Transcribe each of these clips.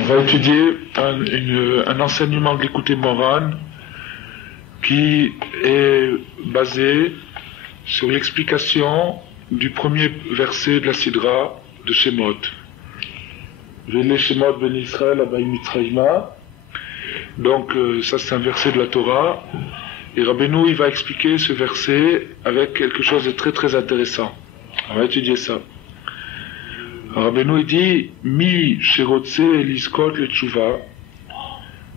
On va étudier un enseignement de l'Écoute Moran qui est basé sur l'explication du premier verset de la Sidra de Shemot. Vele Shemot ben Israël Abai Mitzrayma. Donc ça c'est un verset de la Torah. Et Rabbeinu il va expliquer ce verset avec quelque chose de très très intéressant. On va étudier ça. Rabbeinu il dit Mi Sherotse Eliskot le Tshuva,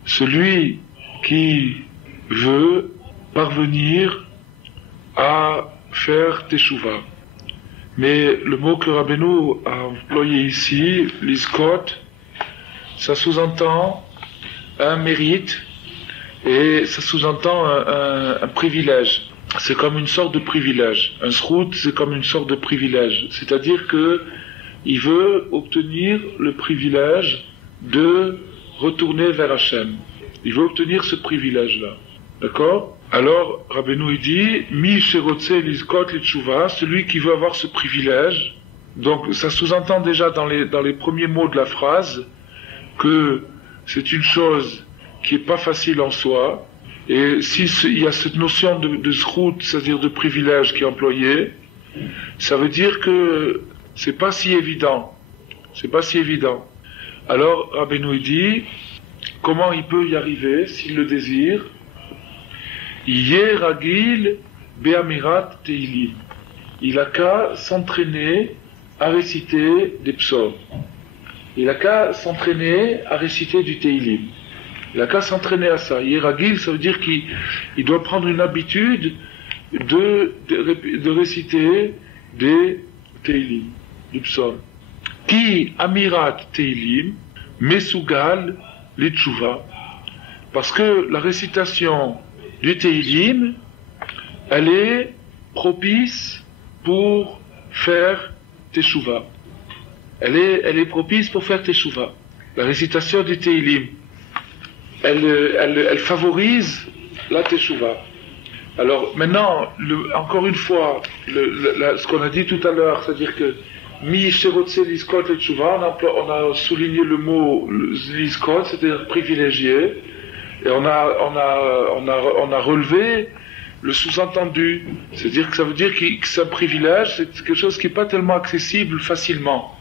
celui qui veut parvenir à faire Teshuva. Mais le mot que Rabbeinu a employé ici, Liskot, ça sous-entend un mérite et ça sous-entend un privilège. C'est comme une sorte de privilège. Un srout, c'est comme une sorte de privilège. C'est-à-dire que il veut obtenir le privilège de retourner vers Hachem. Il veut obtenir ce privilège-là. D'accord ? Alors, Rabbeinu il dit, Mi Sherotse Lizkot Litshuva, celui qui veut avoir ce privilège. Donc, ça sous-entend déjà dans les premiers mots de la phrase que c'est une chose qui est pas facile en soi. Et il y a cette notion de zrout, c'est-à-dire de privilège qui est employée, ça veut dire que c'est pas si évident. C'est pas si évident. Alors, Rabbeinu dit, comment il peut y arriver s'il le désire? Yé ragil be'amirat teilim. Il a qu'à s'entraîner à réciter des psaumes. Il a qu'à s'entraîner à réciter du teilim. Il a qu'à s'entraîner à ça. Yé ragil, ça veut dire qu'il doit prendre une habitude de réciter des teilim, du psaume. Ki amirat teilim mesugal l'itshuva. Parce que la récitation du Teilim, elle est propice pour faire Teshuva. Elle est propice pour faire Teshuva. La récitation du Teilim, elle favorise la Teshuva. Alors maintenant, encore une fois, ce qu'on a dit tout à l'heure, c'est-à-dire que Mi Sherotse Liskot et Teshuva, on a souligné le mot Liskot, c'est-à-dire privilégié. Et on a relevé le sous-entendu. C'est-à-dire que ça veut dire que c'est un privilège, c'est quelque chose qui n'est pas tellement accessible facilement.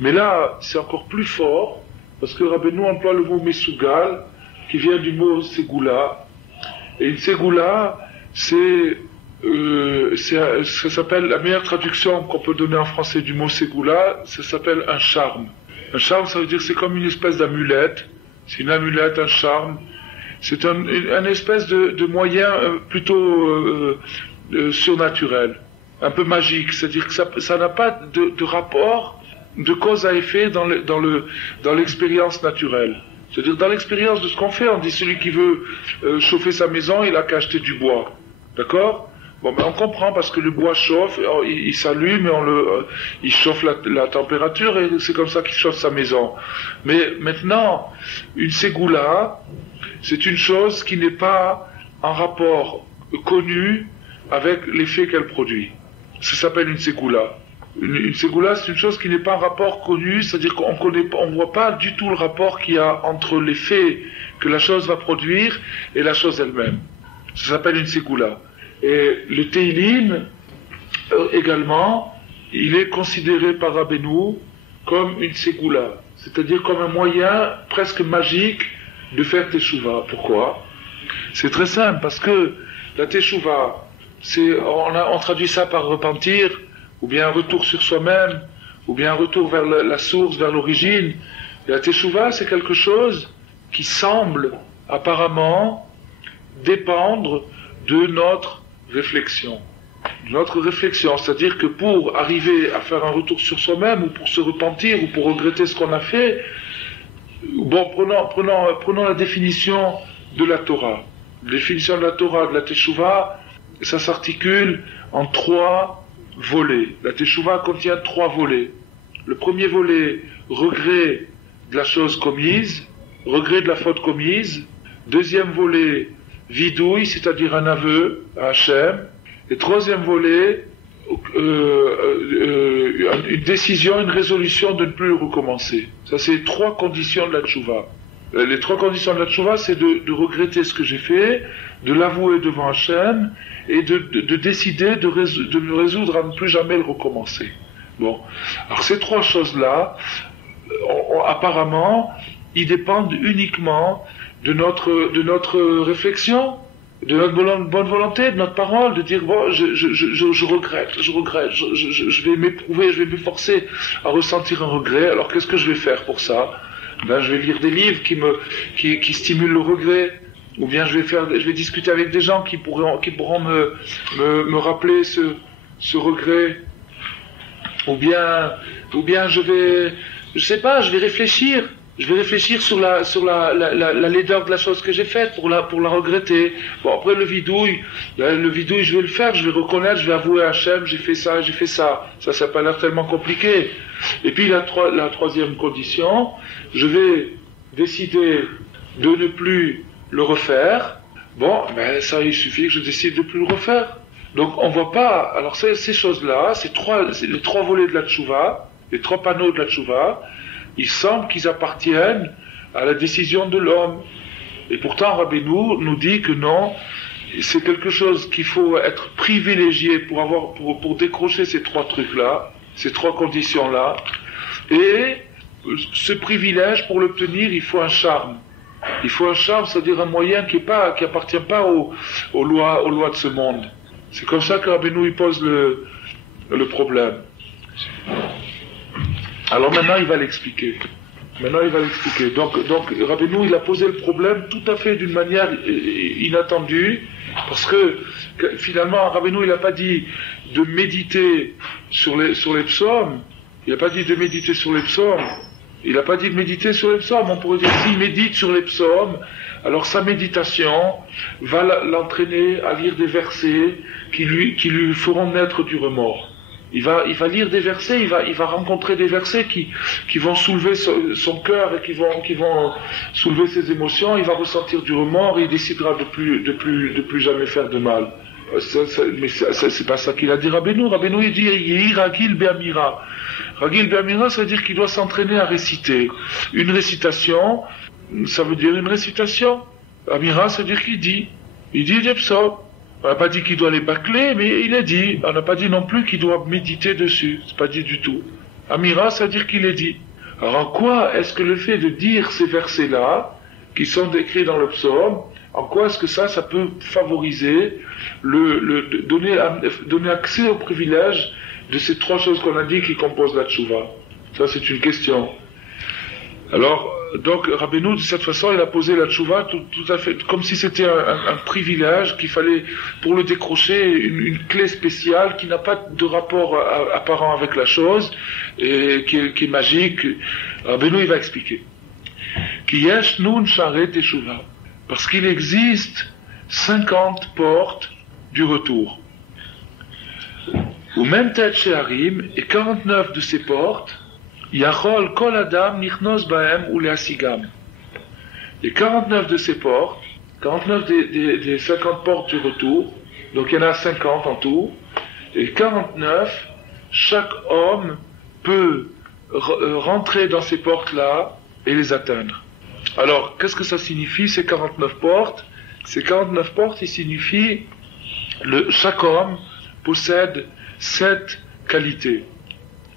Mais là, c'est encore plus fort, parce que Rabbeinu emploie le mot Mesugal, qui vient du mot Segula. Et une Segula, ça s'appelle, la meilleure traduction qu'on peut donner en français du mot Segula, ça s'appelle un charme. Un charme, ça veut dire que c'est comme une espèce d'amulette. C'est une amulette, un charme. C'est un espèce de moyen plutôt surnaturel, un peu magique. C'est-à-dire que ça n'a pas de rapport de cause à effet dans l'expérience naturelle. C'est-à-dire dans l'expérience de ce qu'on fait, on dit celui qui veut chauffer sa maison, il a qu'à acheter du bois. D'accord ? Bon, mais on comprend parce que le bois chauffe, il s'allume et il chauffe la température et c'est comme ça qu'il chauffe sa maison. Mais maintenant, une ségoula, c'est une chose qui n'est pas en rapport connu avec l'effet qu'elle produit. Ça s'appelle une ségoula. Une ségoula, c'est une chose qui n'est pas en rapport connu, c'est-à-dire on voit pas du tout le rapport qu'il y a entre l'effet que la chose va produire et la chose elle-même. Ça s'appelle une ségoula. Et le Teilim, également, il est considéré par Rabbeinu comme une ségoula, c'est-à-dire comme un moyen presque magique de faire Teshuva. Pourquoi ? C'est très simple, parce que la Teshuva, on traduit ça par repentir, ou bien un retour sur soi-même, ou bien un retour vers la source, vers l'origine. Et la Teshuva, c'est quelque chose qui semble apparemment dépendre de notre réflexion. Notre réflexion, c'est-à-dire que pour arriver à faire un retour sur soi-même, ou pour se repentir, ou pour regretter ce qu'on a fait, bon, prenons la définition de la Torah. La définition de la Torah, de la Teshuva, ça s'articule en 3 volets. La Teshuva contient 3 volets. Le premier volet, regret de la chose commise, regret de la faute commise. Deuxième volet, vidouille, c'est-à-dire un aveu à Hachem. Et troisième volet, une décision, une résolution de ne plus recommencer. Ça, c'est les 3 conditions de la tchouva. Les 3 conditions de la tchouva, c'est de regretter ce que j'ai fait, de l'avouer devant Hachem, et de décider de me résoudre à ne plus jamais le recommencer. Bon. Alors ces 3 choses-là, apparemment, ils dépendent uniquement de notre réflexion, de notre bonne volonté, de notre parole, de dire bon, je regrette, je vais m'éprouver, je vais m'efforcer à ressentir un regret. Alors qu'est-ce que je vais faire pour ça? Ben, je vais lire des livres qui stimulent le regret, ou bien je vais discuter avec des gens qui pourront me rappeler ce regret, ou bien je vais réfléchir. Je vais réfléchir sur la laideur de la chose que j'ai faite pour la regretter. Bon, après le vidouille, je vais le faire, je vais reconnaître, je vais avouer à Hachem, j'ai fait ça. Ça n'a pas l'air tellement compliqué. Et puis la 3e condition, je vais décider de ne plus le refaire. Bon, ben ça, il suffit que je décide de ne plus le refaire. Donc on voit pas, alors ces choses-là, c'est les 3 volets de la tchouva, les 3 panneaux de la tchouva, il semble qu'ils appartiennent à la décision de l'homme. Et pourtant, Rabbeinu nous dit que non, c'est quelque chose qu'il faut être privilégié pour décrocher ces 3 trucs-là, ces 3 conditions-là. Et ce privilège, pour l'obtenir, il faut un charme. Il faut un charme, c'est-à-dire un moyen qui appartient pas aux lois de ce monde. C'est comme ça que Rabbeinu il pose le problème. Alors maintenant il va l'expliquer. Donc Rabbeinu il a posé le problème tout à fait d'une manière inattendue, parce que finalement Rabbeinu il n'a pas dit de méditer sur les psaumes. Il n'a pas dit de méditer sur les psaumes. Il n'a pas dit de méditer sur les psaumes. On pourrait dire s'il médite sur les psaumes, alors sa méditation va l'entraîner à lire des versets qui lui feront naître du remords. Il va lire des versets, il va rencontrer des versets qui vont soulever son cœur et qui vont soulever ses émotions. Il va ressentir du remords et il décidera de plus jamais faire de mal. Mais c'est pas ça qu'il a dit Rabbeinu. Rabbeinu il dit Yehi Ragil Be'amira. Ragil Be'amira, ça veut dire qu'il doit s'entraîner à réciter. Une récitation, ça veut dire une récitation. Amira, ça veut dire qu'il dit. Il dit des psaumes. On n'a pas dit qu'il doit les bâcler, mais il est dit. On n'a pas dit non plus qu'il doit méditer dessus. C'est pas dit du tout. Amira, ça veut dire qu'il est dit. Alors en quoi est-ce que le fait de dire ces versets-là, qui sont décrits dans le psaume, en quoi est-ce que ça peut favoriser donner accès au privilège de ces 3 choses qu'on a dit qui composent la tchouva? Ça c'est une question. Alors, donc Rabbeinu, de cette façon, il a posé la tchouva tout à fait comme si c'était un privilège qu'il fallait, pour le décrocher, une clé spéciale qui n'a pas de rapport apparent avec la chose et qui est magique. Rabbeinu, il va expliquer. Ki yesh nun sharet teshuva. Parce qu'il existe 50 portes du retour. Ou même tet she'arim, et 49 de ces portes, Yachol kol adam nichnos bahem ou leasigam. Les 49 de ces portes, 49 des 50 portes du retour, donc il y en a 50 en tout, et 49, chaque homme peut rentrer dans ces portes-là et les atteindre. Alors, qu'est-ce que ça signifie, ces 49 portes? Ces 49 portes, ils signifient chaque homme possède 7 qualités.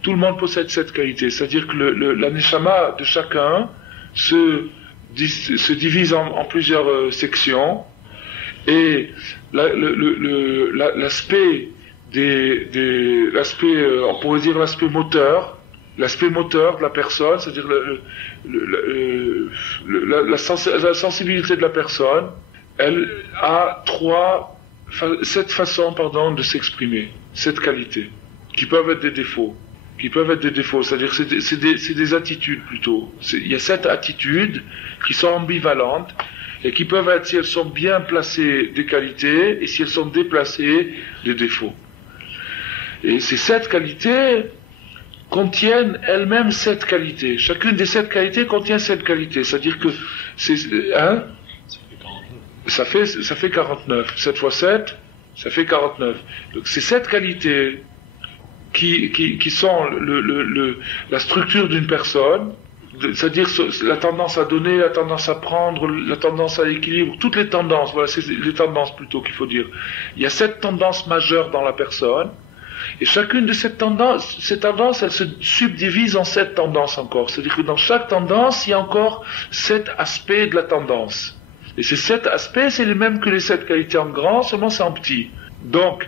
Tout le monde possède 7 qualités, c'est-à-dire que la neshama de chacun se divise en plusieurs sections, et l'aspect on pourrait dire l'aspect moteur de la personne, c'est-à-dire la sensibilité de la personne, elle a 7 façons de s'exprimer, 7 qualités, qui peuvent être des défauts. C'est-à-dire que c'est des attitudes plutôt. Il y a 7 attitudes qui sont ambivalentes et qui peuvent être, si elles sont bien placées, des qualités, et si elles sont déplacées, des défauts. Et ces 7 qualités contiennent elles-mêmes 7 qualités. Chacune des 7 qualités contient 7 qualités. C'est-à-dire que ça fait 49. 7 fois 7, ça fait 49. Donc ces 7 qualités qui sont la structure d'une personne, c'est-à-dire la tendance à donner, la tendance à prendre, la tendance à l'équilibre, toutes les tendances, voilà, c'est les tendances plutôt qu'il faut dire. Il y a 7 tendances majeures dans la personne, et chacune de ces tendances, elles se subdivisent en 7 tendances encore. C'est-à-dire que dans chaque tendance, il y a encore 7 aspects de la tendance. Et ces 7 aspects, c'est les mêmes que les 7 qualités en grand, seulement c'est en petit. Donc,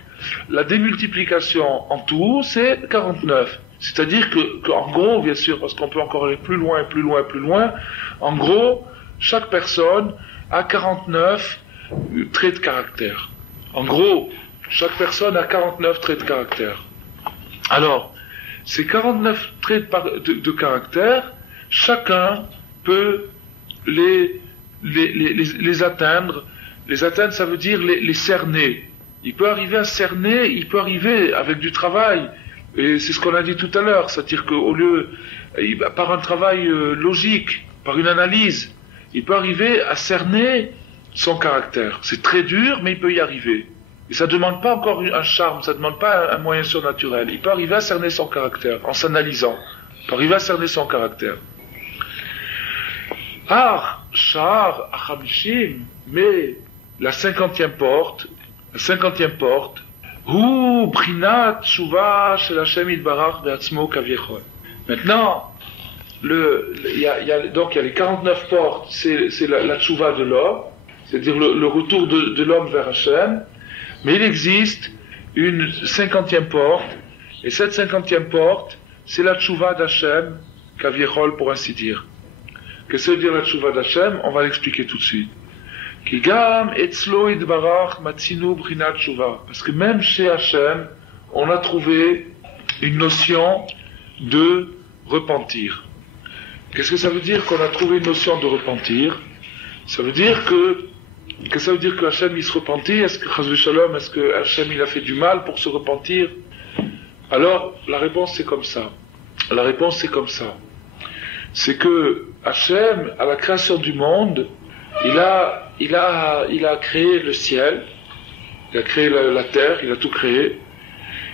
la démultiplication en tout, c'est 49. C'est-à-dire qu'en gros, bien sûr, parce qu'on peut encore aller plus loin, en gros, chaque personne a 49 traits de caractère. En gros, chaque personne a 49 traits de caractère. Alors, ces 49 traits de caractère, chacun peut les atteindre. Les atteindre, ça veut dire les cerner. Il peut arriver à cerner, il peut arriver avec du travail. Et c'est ce qu'on a dit tout à l'heure, c'est-à-dire qu'au lieu, par un travail logique, par une analyse, il peut arriver à cerner son caractère. C'est très dur, mais il peut y arriver. Et ça ne demande pas encore un charme, ça ne demande pas un moyen surnaturel. Il peut arriver à cerner son caractère, en s'analysant. Il peut arriver à cerner son caractère. Sha'ar Achamishim, mais la 50e porte, Hu Brinat Tshuva Shel Hashem Yitbarach Be'atzmo Kaviechol. Maintenant, il y a les 49 portes, c'est la Tshuva de l'homme, c'est-à-dire le retour de l'homme vers Hashem, mais il existe une 50e porte, et cette 50e porte, c'est la Tshuva d'Hashem Kaviechol, pour ainsi dire. Qu'est-ce que veut dire la Tshuva d'Hashem? On va l'expliquer tout de suite. Parce que même chez Hachem, on a trouvé une notion de repentir. Qu'est-ce que ça veut dire qu'on a trouvé une notion de repentir? Ça veut dire que ça veut dire que Hachem il se repentit? Est-ce que Hachem il a fait du mal pour se repentir? Alors, la réponse c'est comme ça. C'est que Hachem, à la création du monde, il a créé le ciel, il a créé la terre, il a tout créé,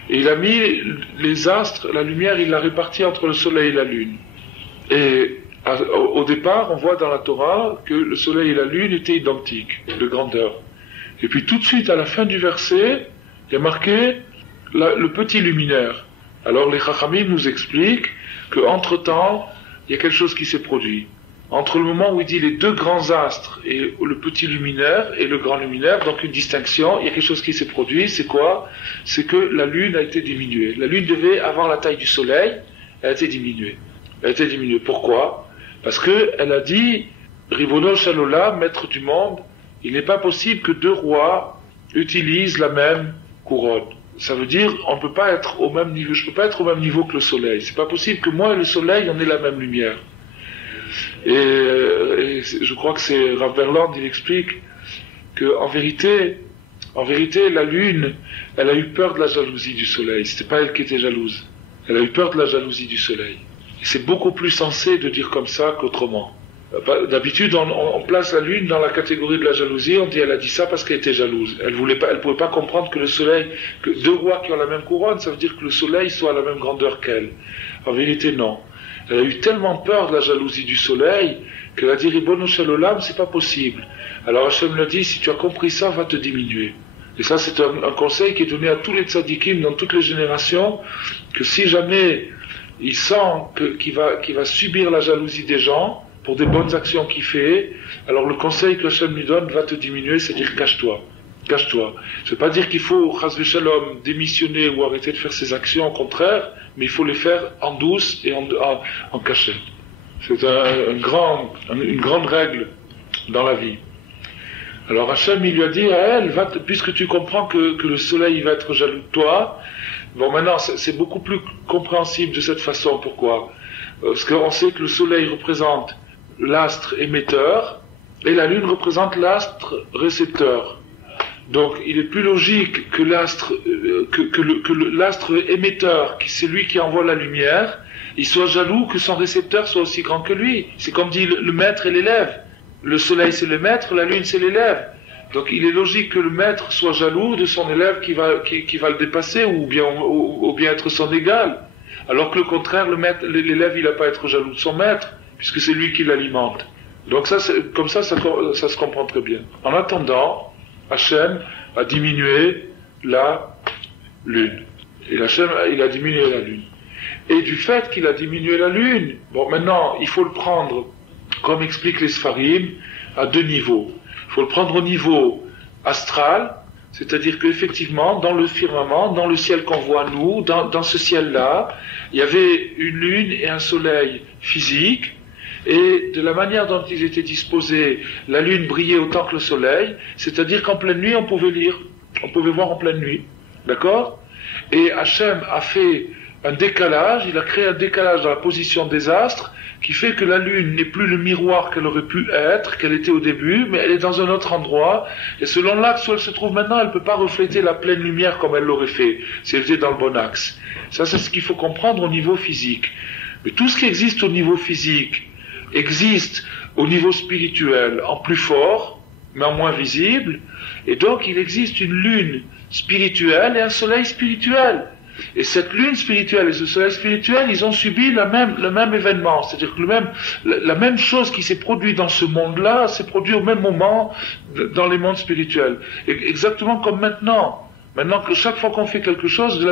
et il a mis les astres, la lumière, il l'a répartie entre le soleil et la lune. Et au départ, on voit dans la Torah que le soleil et la lune étaient identiques de grandeur. Et puis tout de suite, à la fin du verset, il y a marqué le petit luminaire. Alors les Chachamim nous expliquent qu'entre-temps, il y a quelque chose qui s'est produit. Entre le moment où il dit les 2 grands astres et le petit luminaire et le grand luminaire, donc une distinction, il y a quelque chose qui s'est produit, c'est quoi? C'est que la lune a été diminuée. La lune devait avoir la taille du soleil, elle a été diminuée. Pourquoi? Parce qu'elle a dit, Ribono Shel Olam, maître du monde, il n'est pas possible que 2 rois utilisent la même couronne. Ça veut dire, on ne peut pas être au même niveau, je ne peux pas être au même niveau que le soleil. C'est pas possible que moi et le soleil, on ait la même lumière. Et je crois que c'est Rav Berland, il explique que en vérité, la lune, elle a eu peur de la jalousie du soleil. C'était pas elle qui était jalouse. Elle a eu peur de la jalousie du soleil. Et c'est beaucoup plus sensé de dire comme ça qu'autrement. D'habitude, on place la lune dans la catégorie de la jalousie. On dit elle a dit ça parce qu'elle était jalouse. Elle pouvait pas comprendre que le soleil, que 2 rois qui ont la même couronne, ça veut dire que le soleil soit à la même grandeur qu'elle. En vérité, non. Elle a eu tellement peur de la jalousie du soleil qu'elle a dit Ribono Shel Olam, c'est pas possible. Alors Hachem lui a dit, si tu as compris ça, va te diminuer. Et ça, c'est un conseil qui est donné à tous les tzadikim dans toutes les générations, que si jamais il sent qu'il va subir la jalousie des gens pour des bonnes actions qu'il fait, alors le conseil que Hachem lui donne va te diminuer, c'est-à-dire cache-toi. Ça ne veut pas dire qu'il faut, chas v'shalom, démissionner ou arrêter de faire ses actions, au contraire, mais il faut les faire en douce et en cachette. C'est une grande règle dans la vie. Alors Hachem, il lui a dit à elle, puisque tu comprends que le soleil va être jaloux de toi, bon maintenant c'est beaucoup plus compréhensible de cette façon. Pourquoi? Parce qu'on sait que le soleil représente l'astre émetteur et la lune représente l'astre récepteur. Donc, il est plus logique que l'astre émetteur, qui c'est lui qui envoie la lumière, il soit jaloux que son récepteur soit aussi grand que lui. C'est comme dit le maître et l'élève. Le soleil c'est le maître, la lune c'est l'élève. Donc il est logique que le maître soit jaloux de son élève qui va le dépasser ou bien être son égal. Alors que le contraire, l'élève il n'a pas à être jaloux de son maître, puisque c'est lui qui l'alimente. Donc comme ça se comprend très bien. En attendant, Hachem a diminué la lune. Et Hachem, il a diminué la lune. Et du fait qu'il a diminué la lune, bon maintenant, il faut le prendre, comme expliquent les Sfarim, à deux niveaux. Il faut le prendre au niveau astral, c'est-à-dire qu'effectivement, dans le firmament, dans le ciel qu'on voit nous, dans ce ciel-là, il y avait une lune et un soleil physique, et de la manière dont ils étaient disposés, la lune brillait autant que le soleil, c'est-à-dire qu'en pleine nuit, on pouvait voir en pleine nuit. D'accord ? Et Hachem a fait un décalage, il a créé un décalage dans la position des astres, qui fait que la lune n'est plus le miroir qu'elle aurait pu être, qu'elle était au début, mais elle est dans un autre endroit, et selon l'axe où elle se trouve maintenant, elle ne peut pas refléter la pleine lumière comme elle l'aurait fait, si elle était dans le bon axe. Ça, c'est ce qu'il faut comprendre au niveau physique. Mais tout ce qui existe au niveau physique existe au niveau spirituel en plus fort, mais en moins visible, et donc il existe une lune spirituelle et un soleil spirituel. Et cette lune spirituelle et ce soleil spirituel, ils ont subi le même événement. C'est-à-dire que la même chose qui s'est produite dans ce monde-là s'est produite au même moment dans les mondes spirituels. Et exactement comme maintenant. Maintenant que chaque fois qu'on fait quelque chose,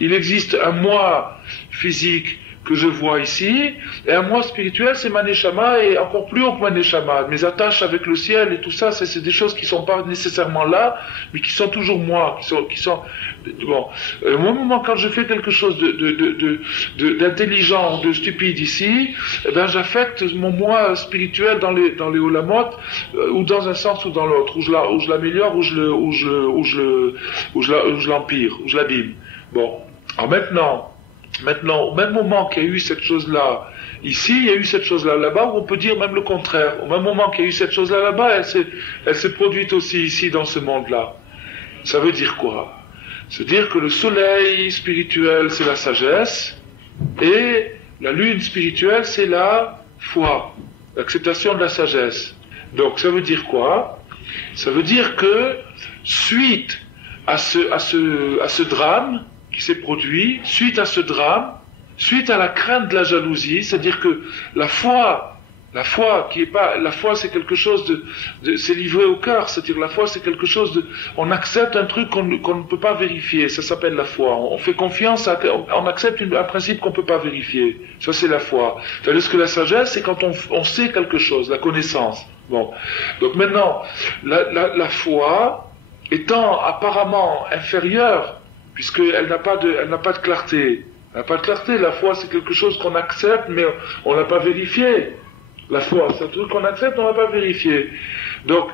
il existe un moi physique que je vois ici, et un moi spirituel, c'est ma neshama, et encore plus haut que ma neshama. Mes attaches avec le ciel et tout ça, c'est des choses qui sont pas nécessairement là, mais qui sont toujours moi, qui sont bon. Au moment quand je fais quelque chose d'intelligent, de stupide ici, eh ben j'affecte mon moi spirituel dans les olamot, ou dans un sens ou dans l'autre, où je l'améliore, ou je l'empire, ou je l'abîme. Bon. Alors Maintenant, au même moment qu'il y a eu cette chose-là, ici, il y a eu cette chose-là là-bas, où on peut dire même le contraire. Au même moment qu'il y a eu cette chose-là là-bas, elle s'est produite aussi ici, dans ce monde-là. Ça veut dire quoi ? Ça veut dire que le soleil spirituel, c'est la sagesse, et la lune spirituelle, c'est la foi, l'acceptation de la sagesse. Donc, ça veut dire quoi ? Ça veut dire que, suite à ce drame, qui s'est produit, suite à ce drame, suite à la crainte de la jalousie, c'est-à-dire que la foi c'est quelque chose c'est livré au cœur, c'est-à-dire la foi c'est quelque chose on accepte un truc qu'on ne peut pas vérifier, ça s'appelle la foi, on fait confiance, on accepte un principe qu'on ne peut pas vérifier, ça c'est la foi. Tandis que la sagesse c'est quand on sait quelque chose, la connaissance. Bon, donc maintenant, la foi étant apparemment inférieure, puisqu'elle n'a pas de clarté. Elle n'a pas de clarté. La foi, c'est quelque chose qu'on accepte, mais on l'a pas vérifié. La foi, c'est un truc qu'on accepte, on l'a pas vérifié. Donc,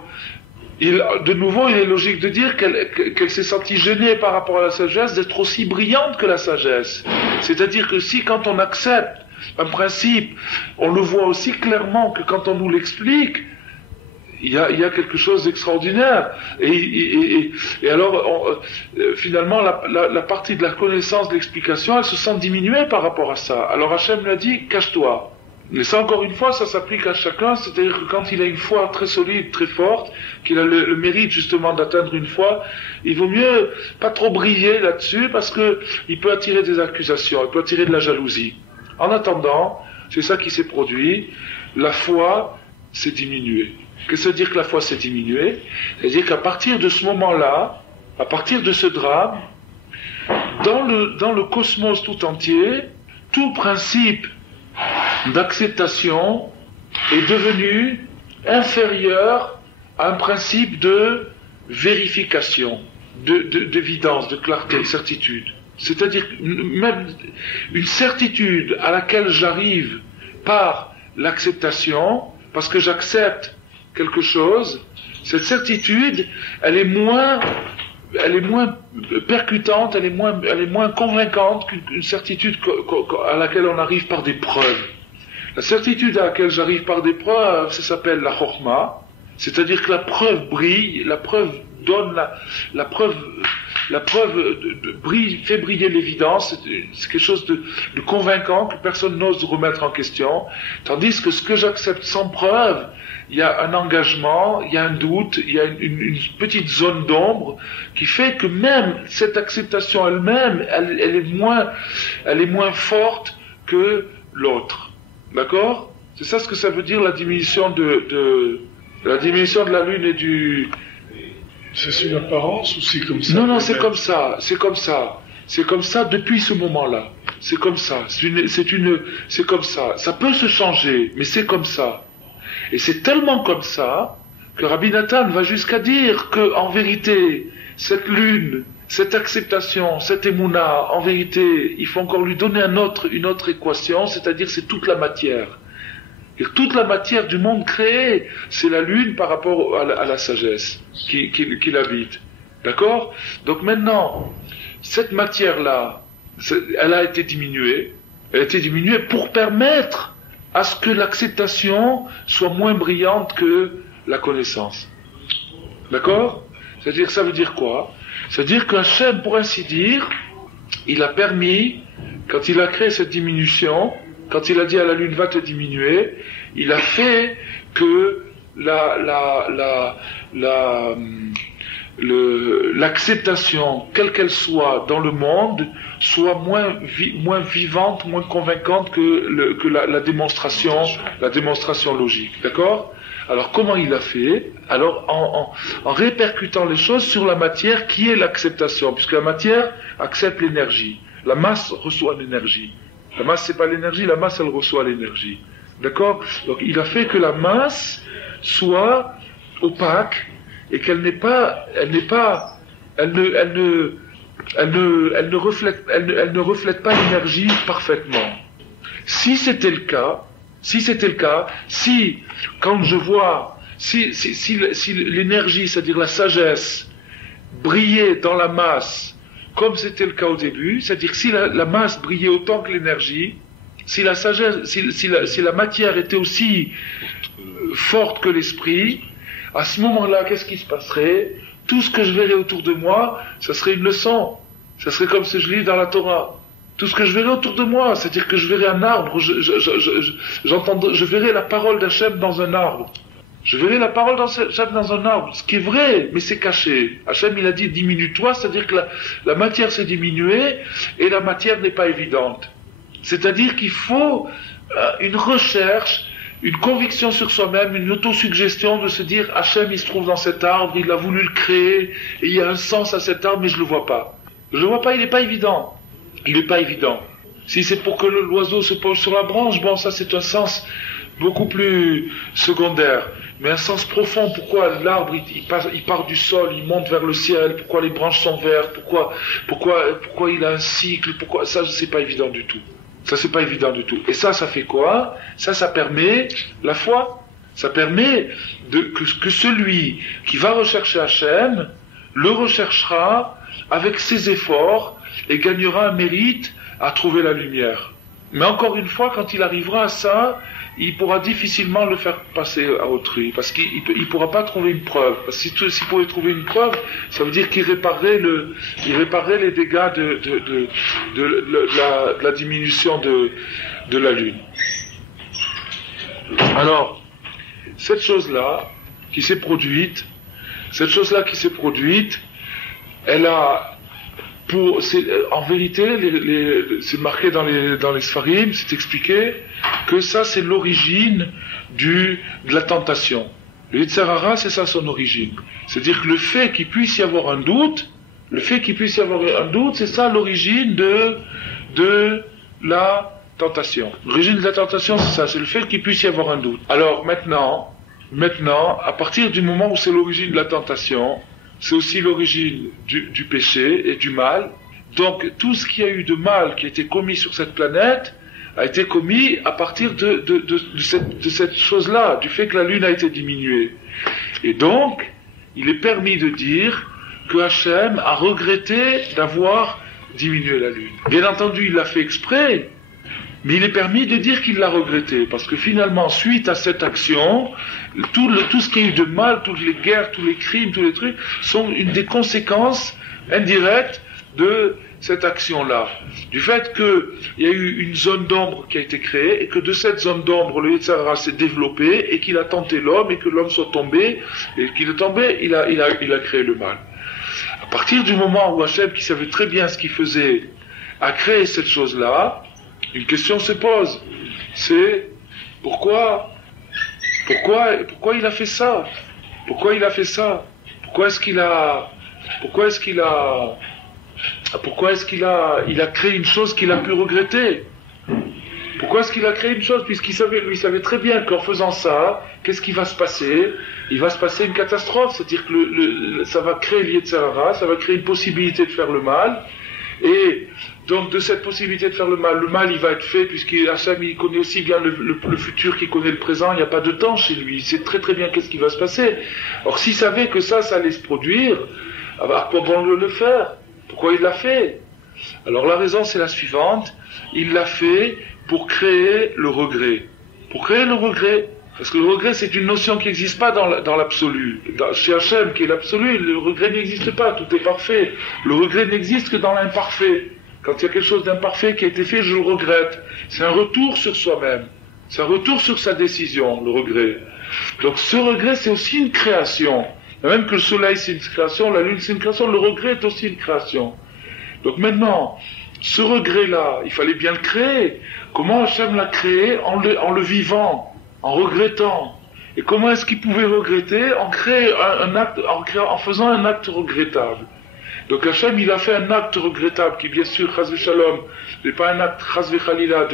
de nouveau, il est logique de dire qu'elle s'est sentie gênée par rapport à la sagesse d'être aussi brillante que la sagesse. C'est-à-dire que si, quand on accepte un principe, on le voit aussi clairement que quand on nous l'explique, il y a quelque chose d'extraordinaire. Et alors, finalement, la partie de la connaissance, de l'explication, elle se sent diminuée par rapport à ça. Alors Hachem l'a dit, cache-toi. Mais ça, encore une fois, ça s'applique à chacun, c'est-à-dire que quand il a une foi très solide, très forte, qu'il a le mérite justement d'atteindre une foi, il vaut mieux pas trop briller là-dessus, parce que il peut attirer des accusations, il peut attirer de la jalousie. En attendant, c'est ça qui s'est produit, la foi s'est diminuée. Qu'est-ce que ça veut dire que la foi s'est diminuée ? C'est-à-dire qu'à partir de ce moment-là, à partir de ce drame, dans le cosmos tout entier, tout principe d'acceptation est devenu inférieur à un principe de vérification, d'évidence, de clarté, de certitude. C'est-à-dire même une certitude à laquelle j'arrive par l'acceptation, parce que j'accepte quelque chose, cette certitude, elle est moins percutante, elle est moins convaincante qu'une certitude à laquelle on arrive par des preuves. La certitude à laquelle j'arrive par des preuves, ça s'appelle la chorma, C'est-à-dire que la preuve brille, la preuve donne la preuve brille, fait briller l'évidence, c'est quelque chose de convaincant que personne n'ose remettre en question, tandis que ce que j'accepte sans preuve, il y a un engagement, il y a un doute, il y a une petite zone d'ombre qui fait que même cette acceptation elle-même, elle est moins forte que l'autre. D'accord? C'est ça ce que ça veut dire la diminution de la Lune et du... C'est une apparence ou c'est comme ça? Non, c'est comme ça, c'est comme ça. C'est comme ça depuis ce moment-là. C'est comme ça. C'est comme ça. Ça peut se changer, mais c'est comme ça. Et c'est tellement comme ça que Rabbi Nathan va jusqu'à dire que, en vérité, cette lune, cette acceptation, cette émouna, en vérité, il faut encore lui donner une autre équation, c'est-à-dire c'est toute la matière. Et toute la matière du monde créé, c'est la lune par rapport à la sagesse qui l'habite. D'accord? Donc maintenant, cette matière-là, elle a été diminuée. Elle a été diminuée pour permettre à ce que l'acceptation soit moins brillante que la connaissance. D'accord? C'est-à-dire, ça veut dire quoi? C'est-à-dire qu'Hachem, pour ainsi dire, il a permis, quand il a créé cette diminution, quand il a dit à la lune va te diminuer, il a fait que l'acceptation, quelle qu'elle soit dans le monde, soit moins vivante, moins convaincante que la démonstration logique. D'accord? Alors comment il a fait? Alors en répercutant les choses sur la matière qui est l'acceptation, puisque la matière accepte l'énergie. La masse reçoit l'énergie. La masse c'est pas l'énergie, la masse elle reçoit l'énergie. D'accord? Donc il a fait que la masse soit opaque et qu'elle ne reflète pas l'énergie parfaitement. Si c'était le cas, quand je vois, si l'énergie, c'est-à-dire la sagesse, brillait dans la masse, comme c'était le cas au début, c'est-à-dire que si la masse brillait autant que l'énergie, si la sagesse, si la matière était aussi forte que l'esprit, à ce moment-là, qu'est-ce qui se passerait? Tout ce que je verrais autour de moi, ça serait une leçon. Ça serait comme si je lis dans la Torah. Tout ce que je verrais autour de moi, c'est-à-dire que je verrais un arbre, je verrais la parole d'Hachem dans un arbre. Je verrai la parole d'Hachem dans un arbre, ce qui est vrai, mais c'est caché. Hachem, il a dit diminue-toi, c'est-à-dire que la matière s'est diminuée et la matière n'est pas évidente. C'est-à-dire qu'il faut une recherche, une conviction sur soi-même, une autosuggestion de se dire Hachem, il se trouve dans cet arbre, il a voulu le créer, et il y a un sens à cet arbre, mais je le vois pas. Je le vois pas, il n'est pas évident. Il n'est pas évident. Si c'est pour que l'oiseau se pose sur la branche, bon, ça c'est un sens beaucoup plus secondaire. Mais un sens profond, pourquoi l'arbre il part du sol, il monte vers le ciel, pourquoi les branches sont vertes, pourquoi il a un cycle, pourquoi ça c'est pas évident du tout. Ça c'est pas évident du tout. Et ça fait quoi? Ça permet la foi. Ça permet que celui qui va rechercher Hachem le recherchera avec ses efforts et gagnera un mérite à trouver la lumière. Mais encore une fois, quand il arrivera à ça, il pourra difficilement le faire passer à autrui, parce qu'il pourra pas trouver une preuve. Parce que s'il pouvait trouver une preuve, ça veut dire qu'il réparerait les dégâts de la diminution de la lune. Alors, cette chose-là qui s'est produite, elle a en vérité, c'est marqué dans les Sfarim, c'est expliqué que ça c'est l'origine de la tentation. Le Yetzer Hara, c'est ça son origine. C'est-à-dire que le fait qu'il puisse y avoir un doute, c'est ça l'origine de la tentation. L'origine de la tentation, c'est ça, c'est le fait qu'il puisse y avoir un doute. Alors maintenant, à partir du moment où c'est l'origine de la tentation, c'est aussi l'origine du péché et du mal. Donc tout ce qu'il y a eu de mal qui a été commis sur cette planète a été commis à partir de cette chose-là, du fait que la lune a été diminuée. Et donc, il est permis de dire que Hachem a regretté d'avoir diminué la lune. Bien entendu, il l'a fait exprès Mais il est permis de dire qu'il l'a regretté, parce que finalement, suite à cette action, tout ce qu'il y a eu de mal, toutes les guerres, tous les crimes, tous les trucs, sont une des conséquences indirectes de cette action-là. Du fait qu'il y a eu une zone d'ombre qui a été créée, et que de cette zone d'ombre, le Yetzer Hara s'est développé, et qu'il a tenté l'homme, et que l'homme soit tombé, et qu'il est tombé, il a créé le mal. À partir du moment où Hachem, qui savait très bien ce qu'il faisait, a créé cette chose-là, une question se pose, c'est pourquoi il a fait ça? Pourquoi il a fait ça? Pourquoi est-ce qu'il a créé une chose qu'il a pu regretter? Pourquoi est-ce qu'il a créé une chose? Puisqu'il savait très bien qu'en faisant ça, qu'est-ce qui va se passer? Il va se passer une catastrophe, c'est-à-dire que ça va créer l'Yetzer Hara, ça va créer une possibilité de faire le mal, et donc de cette possibilité de faire le mal il va être fait, puisqu'Hachem il connaît aussi bien le futur qu'il connaît le présent, il n'y a pas de temps chez lui, il sait très très bien qu'est-ce qui va se passer. Or s'il savait que ça allait se produire, alors pourquoi le faire? Pourquoi il l'a fait? Alors la raison c'est la suivante, il l'a fait pour créer le regret. Pour créer le regret, parce que le regret c'est une notion qui n'existe pas dans l'absolu. Chez Hachem qui est l'absolu, le regret n'existe pas, tout est parfait. Le regret n'existe que dans l'imparfait. Quand il y a quelque chose d'imparfait qui a été fait, je le regrette. C'est un retour sur soi-même. C'est un retour sur sa décision, le regret. Donc ce regret c'est aussi une création. Même que le soleil c'est une création, la lune c'est une création, le regret est aussi une création. Donc maintenant, ce regret-là, il fallait bien le créer. Comment Hachem l'a créé? En le vivant, en regrettant. Et comment est-ce qu'il pouvait regretter? En faisant un acte regrettable. Donc Hachem, il a fait un acte regrettable, qui bien sûr, chas v'shalom, n'est pas un acte chas v'chalila,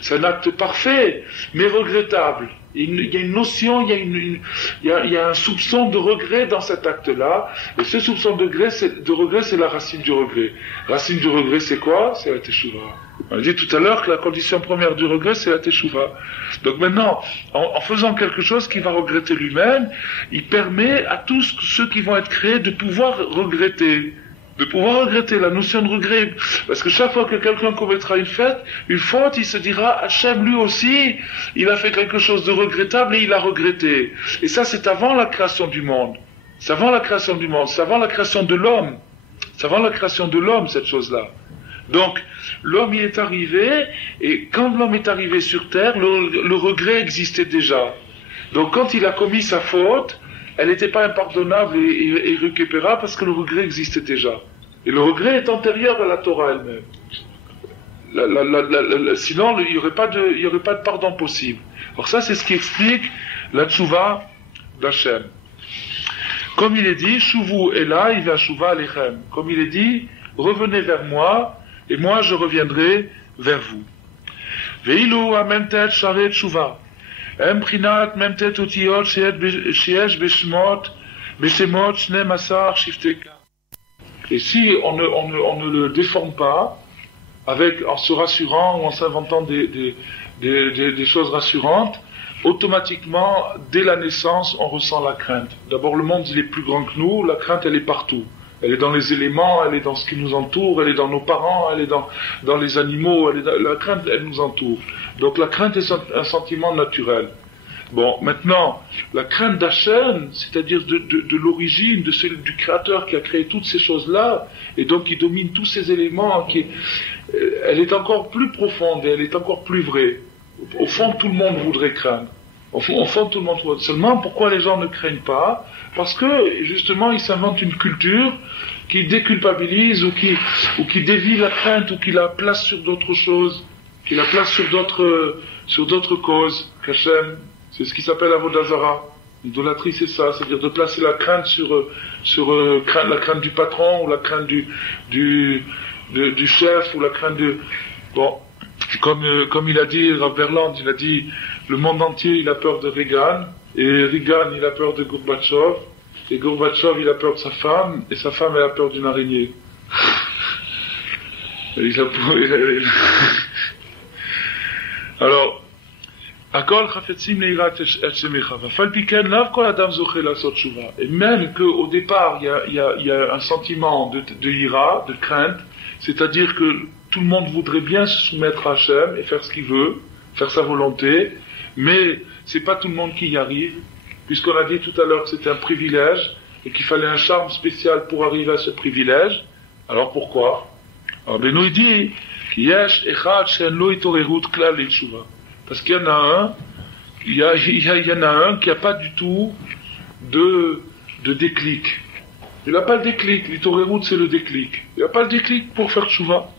c'est un acte parfait, mais regrettable. Il y a une notion, il y a un soupçon de regret dans cet acte-là, et ce soupçon de regret, c'est la racine du regret. Racine du regret, c'est quoi? C'est la teshuva. On a dit tout à l'heure que la condition première du regret, c'est la teshuva. Donc maintenant, en faisant quelque chose qui va regretter lui-même, il permet à tous ceux qui vont être créés de pouvoir regretter. De pouvoir regretter la notion de regret, parce que chaque fois que quelqu'un commettra une faute, il se dira, Hachem lui aussi, il a fait quelque chose de regrettable et il a regretté. Et ça c'est avant la création du monde. C'est avant la création du monde, c'est avant la création de l'homme. C'est avant la création de l'homme cette chose-là. Donc, l'homme il est arrivé, et quand l'homme est arrivé sur terre, le regret existait déjà. Donc quand il a commis sa faute, elle n'était pas impardonnable et irrécupérable parce que le regret existait déjà. Et le regret est antérieur à la Torah elle-même. Sinon, il n'y aurait pas de pardon possible. Alors ça, c'est ce qui explique la tchouva d'Hachem. Comme il est dit, Shuvou Elai ve'ashuva alechem. Comme il est dit, revenez vers moi, et moi je reviendrai vers vous. Ve'ilu amentet sharet tchouva. Emprinat memtet otiyot sheyesh beshmot shne masar shifteka. Et si on ne le déforme pas, en se rassurant ou en s'inventant des choses rassurantes, automatiquement, dès la naissance, on ressent la crainte. D'abord, le monde, il est plus grand que nous, la crainte, elle est partout. Elle est dans les éléments, elle est dans ce qui nous entoure, elle est dans nos parents, elle est dans les animaux, la crainte, elle nous entoure. Donc la crainte est un sentiment naturel. Bon, maintenant, la crainte d'Hachem, c'est-à-dire de l'origine, du Créateur qui a créé toutes ces choses-là, et donc qui domine tous ces éléments, elle est encore plus profonde et elle est encore plus vraie. Au fond, tout le monde voudrait craindre. Au fond, tout le monde voudrait. Seulement, pourquoi les gens ne craignent pas? Parce que, justement, ils s'inventent une culture qui déculpabilise ou qui dévie la crainte ou qui la place sur d'autres choses, qui la place sur d'autres causes qu'Hachem. C'est ce qui s'appelle Avodah Zara. L'idolâtrie, c'est ça, c'est-à-dire de placer la crainte sur la crainte du patron, ou la crainte du chef, ou la crainte de... Bon, comme il a dit, Rav Berland, il a dit, le monde entier, il a peur de Reagan, et Reagan, il a peur de Gorbatchev, et Gorbatchev, il a peur de sa femme, et sa femme, elle a peur d'une araignée. Alors, Et même qu'au départ, il y a un sentiment de ira, de crainte, c'est-à-dire que tout le monde voudrait bien se soumettre à Hachem et faire ce qu'il veut, faire sa volonté, mais c'est pas tout le monde qui y arrive, puisqu'on a dit tout à l'heure que c'était un privilège, et qu'il fallait un charme spécial pour arriver à ce privilège. Alors pourquoi? Alors Benoît il dit, parce qu'il y en a un, il y en a un qui n'a pas du tout de déclic. Il n'a pas le déclic, l'Itorerut c'est le déclic. Il n'a pas le déclic pour faire tchouva.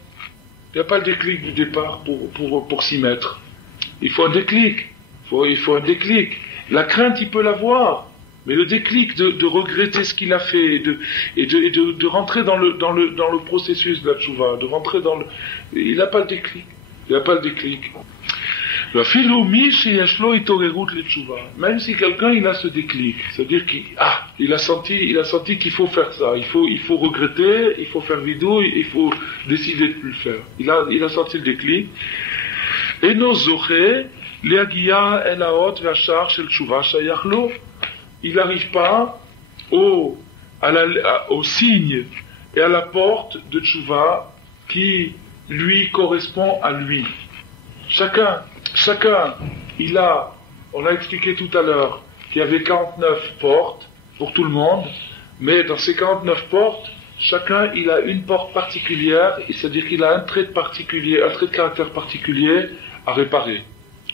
Il n'y a pas le déclic du départ pour s'y mettre. Il faut un déclic. Il faut un déclic. La crainte, il peut l'avoir. Mais le déclic de regretter ce qu'il a fait et de rentrer dans le processus de la tchouva, de rentrer il n'a pas le déclic. Il n'a pas le déclic. Même si quelqu'un il a ce déclic, c'est-à-dire qu'il a senti qu'il faut faire ça, il faut regretter, il faut faire vidou, il faut décider de plus le faire. Il a senti le déclic. Et nos zoché, l'yagia el haot v'achar shel tshuva shayachlo. Il n'arrive pas au signe et à la porte de tchouva qui lui correspond à lui. Chacun, on a expliqué tout à l'heure qu'il y avait 49 portes pour tout le monde, mais dans ces 49 portes, chacun, il a une porte particulière, c'est-à-dire qu'il a un trait de caractère particulier à réparer.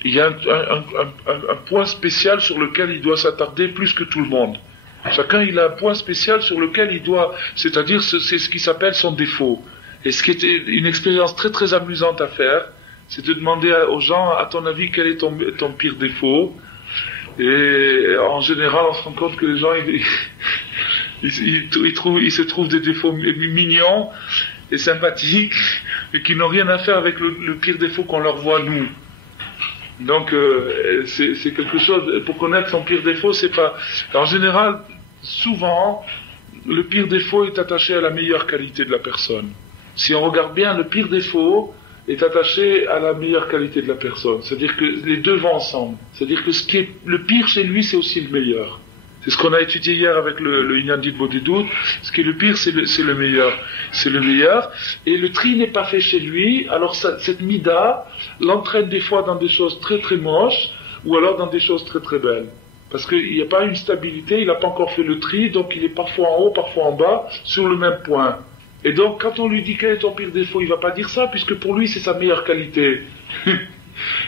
Il y a un point spécial sur lequel il doit s'attarder plus que tout le monde. Chacun, il a un point spécial sur lequel il doit, c'est-à-dire c'est ce qui s'appelle son défaut. Et ce qui était une expérience très très amusante à faire, c'est de demander aux gens, à ton avis, quel est ton pire défaut? Et en général, on se rend compte que les gens, ils se trouvent des défauts mignons et sympathiques, et qui n'ont rien à faire avec le pire défaut qu'on leur voit nous. Donc, c'est quelque chose, pour connaître son pire défaut, c'est pas... En général, souvent, le pire défaut est attaché à la meilleure qualité de la personne. Si on regarde bien, le pire défaut est attaché à la meilleure qualité de la personne. C'est-à-dire que les deux vont ensemble. C'est-à-dire que ce qui est le pire chez lui, c'est aussi le meilleur. C'est ce qu'on a étudié hier avec le Inyan d'Idbo des doutes. Ce qui est le pire, c'est le meilleur. C'est le meilleur. Et le tri n'est pas fait chez lui. Alors cette mida l'entraîne des fois dans des choses très très moches, ou alors dans des choses très très belles. Parce qu'il n'y a pas une stabilité, il n'a pas encore fait le tri, donc il est parfois en haut, parfois en bas, sur le même point. Et donc, quand on lui dit quel est ton pire défaut, il va pas dire ça, puisque pour lui, c'est sa meilleure qualité.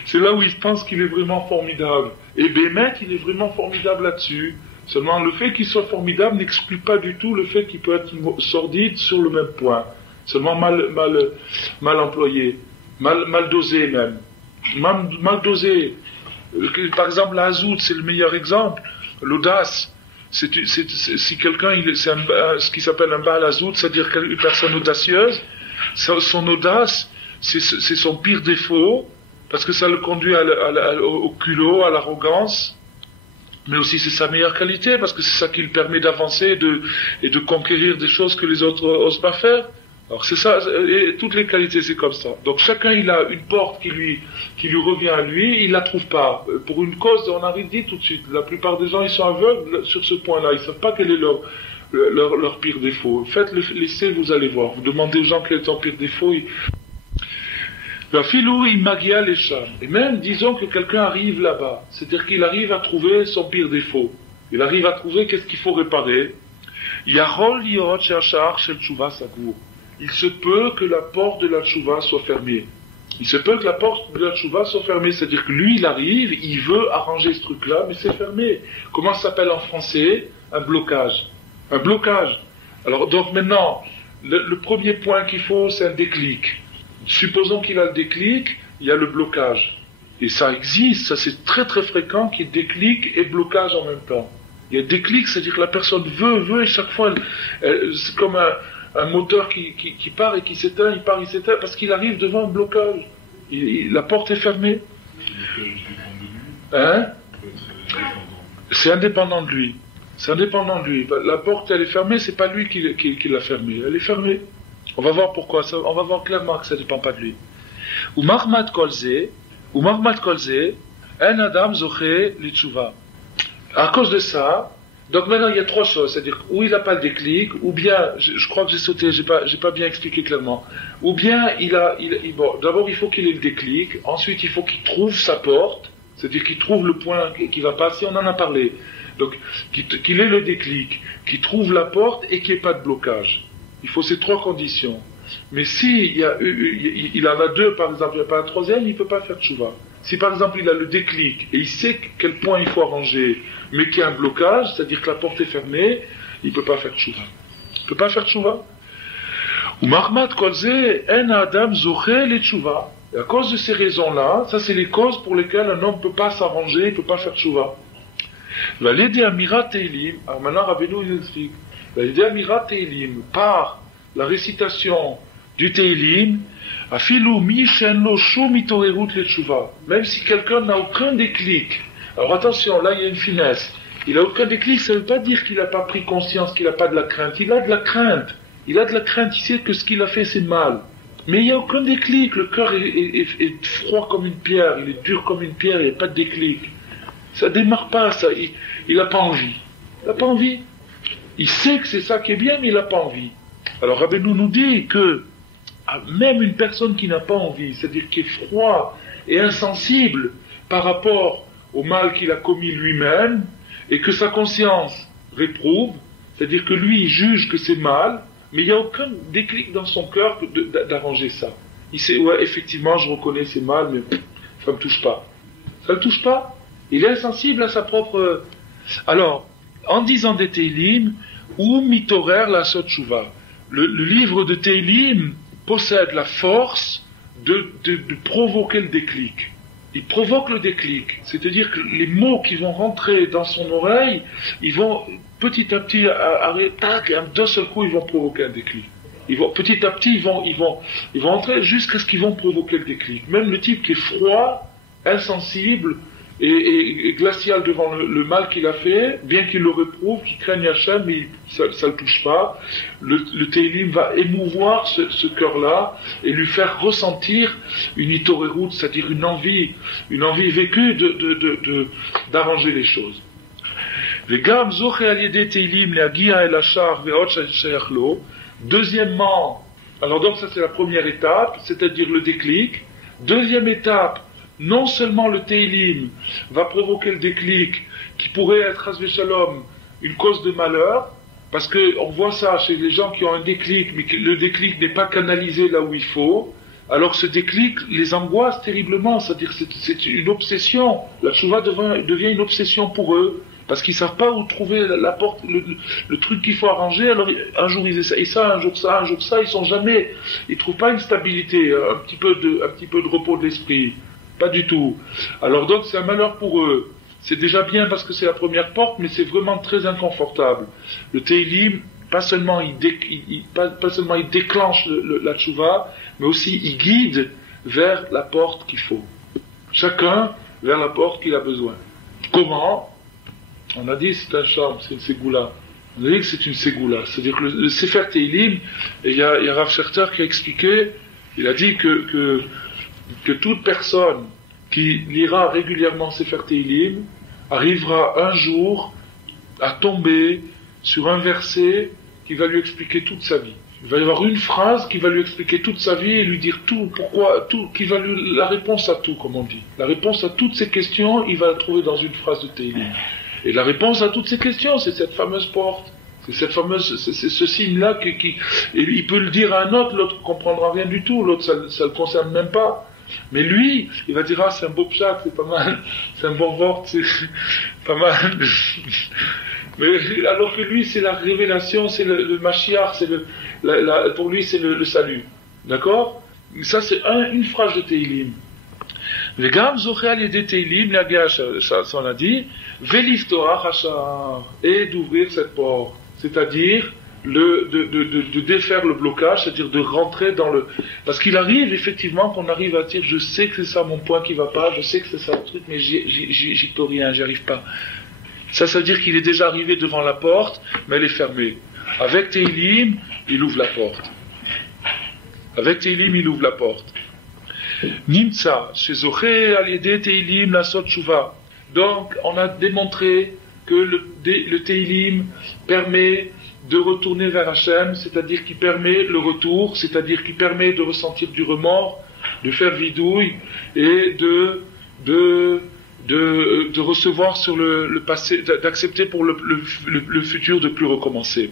C'est là où il pense qu'il est vraiment formidable. Et Bémet, il est vraiment formidable là-dessus. Seulement, le fait qu'il soit formidable n'exclut pas du tout le fait qu'il peut être sordide sur le même point. Seulement mal employé. Mal dosé même. Mal dosé. Par exemple, la hazout, c'est le meilleur exemple. L'audace. Si quelqu'un, c'est ce qui s'appelle un Baal Hazout, c'est-à-dire une personne audacieuse, son audace, c'est son pire défaut, parce que ça le conduit au culot, à l'arrogance, mais aussi c'est sa meilleure qualité, parce que c'est ça qui lui permet d'avancer et de conquérir des choses que les autres osent pas faire. Alors c'est ça, et toutes les qualités c'est comme ça. Donc chacun il a une porte qui lui revient à lui, il la trouve pas. Pour une cause, on a dit tout de suite, la plupart des gens ils sont aveugles sur ce point-là, ils savent pas quel est leur pire défaut. Faites l'essai, vous allez voir. Vous demandez aux gens quel est ton pire défaut. La filou il magia les chams. Et même disons que quelqu'un arrive là-bas, c'est-à-dire qu'il arrive à trouver son pire défaut. Il arrive à trouver qu'est-ce qu'il faut réparer. Yahol liot shachar shel tshuva sagour. Il se peut que la porte de la tchouva soit fermée. Il se peut que la porte de la tchouva soit fermée. C'est-à-dire que lui, il arrive, il veut arranger ce truc-là, mais c'est fermé. Comment ça s'appelle en français? Un blocage. Un blocage. Alors, donc maintenant, le premier point qu'il faut, c'est un déclic. Supposons qu'il a le déclic, il y a le blocage. Et ça existe, ça c'est très très fréquent qu'il y ait déclic et blocage en même temps. Il y a déclic, c'est-à-dire que la personne veut, et chaque fois, c'est comme un moteur qui part et qui s'éteint, il part, il s'éteint, parce qu'il arrive devant un blocage. La porte est fermée. Hein? C'est indépendant de lui. C'est indépendant de lui. La porte, elle est fermée, c'est pas lui qui l'a fermée. Elle est fermée. On va voir pourquoi. On va voir clairement que ça dépend pas de lui. Ou Mahmat Kolze, Un Adam Zoché Litchouva. À cause de ça, donc maintenant il y a trois choses, c'est-à-dire ou il n'a pas le déclic, ou bien, je crois que j'ai sauté, j'ai pas bien expliqué clairement, ou bien bon, d'abord il faut qu'il ait le déclic, ensuite il faut qu'il trouve sa porte, c'est-à-dire qu'il trouve le point qui va passer, on en a parlé. Donc qu'il ait le déclic, qu'il trouve la porte et qu'il n'y ait pas de blocage. Il faut ces trois conditions. Mais si il en a deux, par exemple, il n'y a pas un troisième, il ne peut pas faire tchouva. Si par exemple il a le déclic et il sait quel point il faut arranger, mais qu'il y a un blocage, c'est-à-dire que la porte est fermée, il ne peut pas faire tchouva. Il ne peut pas faire tchouva. Ou mahmat kolze en adam zoché le tchouva. Et à cause de ces raisons-là, ça c'est les causes pour lesquelles un homme ne peut pas s'arranger, il ne peut pas faire tchouva. Va l'aider à Mirat Teilim. Alors maintenant Rabbeinu il explique. Va l'aider à Mirat Teilim par la récitation du Teilim. Afilou mi shenlo shum itorerut le tchouva. Même si quelqu'un n'a aucun déclic. Alors attention, là il y a une finesse. Il n'a aucun déclic, ça ne veut pas dire qu'il n'a pas pris conscience, qu'il n'a pas de la crainte. Il a de la crainte. Il a de la crainte, il sait que ce qu'il a fait c'est mal. Mais il n'y a aucun déclic. Le cœur est froid comme une pierre, il est dur comme une pierre, il n'y a pas de déclic. Ça démarre pas, ça. Il n'a pas envie. Il n'a pas envie. Il sait que c'est ça qui est bien, mais il n'a pas envie. Alors Rabbeinu nous dit que même une personne qui n'a pas envie, c'est-à-dire qui est froid et insensible par rapport au mal qu'il a commis lui-même, et que sa conscience réprouve, c'est-à-dire que lui il juge que c'est mal, mais il n'y a aucun déclic dans son cœur d'arranger ça. Il sait, ouais, effectivement, je reconnais c'est mal, mais ça ne me touche pas. Ça ne le touche pas. Il est insensible à sa propre... Alors, en disant des Teilim, ou mitorer la sotchouva, le livre de Teilim possède la force de provoquer le déclic. Il provoque le déclic, c'est-à-dire que les mots qui vont rentrer dans son oreille, ils vont petit à petit, d'un seul coup, ils vont provoquer un déclic. Petit à petit, ils vont entrer jusqu'à ce qu'ils vont provoquer le déclic. Même le type qui est froid, insensible et glacial devant le mal qu'il a fait, bien qu'il le réprouve, qu'il craigne Hachem, mais ça le touche pas. Le Teilim va émouvoir ce cœur-là et lui faire ressentir une itorerut, c'est-à-dire une envie vécue d'arranger les choses. Deuxièmement, alors donc ça c'est la première étape, c'est-à-dire le déclic. Deuxième étape, non seulement le Teilim va provoquer le déclic qui pourrait être Hasvé Shalom une cause de malheur, parce qu'on voit ça chez les gens qui ont un déclic, mais que le déclic n'est pas canalisé là où il faut, alors ce déclic les angoisse terriblement, c'est-à-dire c'est une obsession, la tchouva devient une obsession pour eux, parce qu'ils savent pas où trouver la porte, le truc qu'il faut arranger, alors un jour ils essayent ça, un jour ça, ils trouvent pas une stabilité, un petit peu de repos de l'esprit. Pas du tout. Alors donc c'est un malheur pour eux. C'est déjà bien parce que c'est la première porte, mais c'est vraiment très inconfortable. Le Teilim, pas seulement il déclenche la tchouva, mais aussi il guide vers la porte qu'il faut. Chacun vers la porte qu'il a besoin. Comment? On a dit c'est un charme, c'est une ségoula. On a dit que c'est une ségoula. C'est-à-dire que le Sefer Teilim, et il y a Rav Scherter qui a expliqué, il a dit que toute personne qui lira régulièrement Sefer Teilim arrivera un jour à tomber sur un verset qui va lui expliquer toute sa vie. Il va y avoir une phrase qui va lui expliquer toute sa vie et lui dire tout, pourquoi, tout, qui va lui, la réponse à tout, comme on dit. La réponse à toutes ces questions, il va la trouver dans une phrase de Teilim. Et la réponse à toutes ces questions, c'est cette fameuse porte. C'est ce signe-là et il peut le dire à un autre, l'autre comprendra rien du tout, l'autre ça le concerne même pas. Mais lui, il va dire, c'est un beau pshat, c'est pas mal, c'est un bon vort, c'est pas mal. Mais alors que lui, c'est la révélation, c'est le Mashiach, pour lui, c'est le salut. D'accord? Ça, c'est une phrase de Teilim. Vegam zoché al yedei Teilim, ça on a dit, veliftorach hashar, et d'ouvrir cette porte. C'est-à-dire, de défaire le blocage, c'est-à-dire de rentrer dans le... Parce qu'il arrive effectivement qu'on arrive à dire, je sais que c'est ça mon point qui va pas, je sais que c'est ça le truc, mais j'y peux rien, j'y arrive pas. Ça veut dire qu'il est déjà arrivé devant la porte, mais elle est fermée. Avec Teilim, il ouvre la porte. Avec Teilim, il ouvre la porte. Nimtsa, shezoché al-yedé teilim lasot tshuva. Donc, on a démontré que le teilim permet de retourner vers Hachem, c'est-à-dire qu'il permet le retour, c'est-à-dire qu'il permet de ressentir du remords, de faire vidouille et de recevoir sur le passé, d'accepter pour le futur de plus recommencer.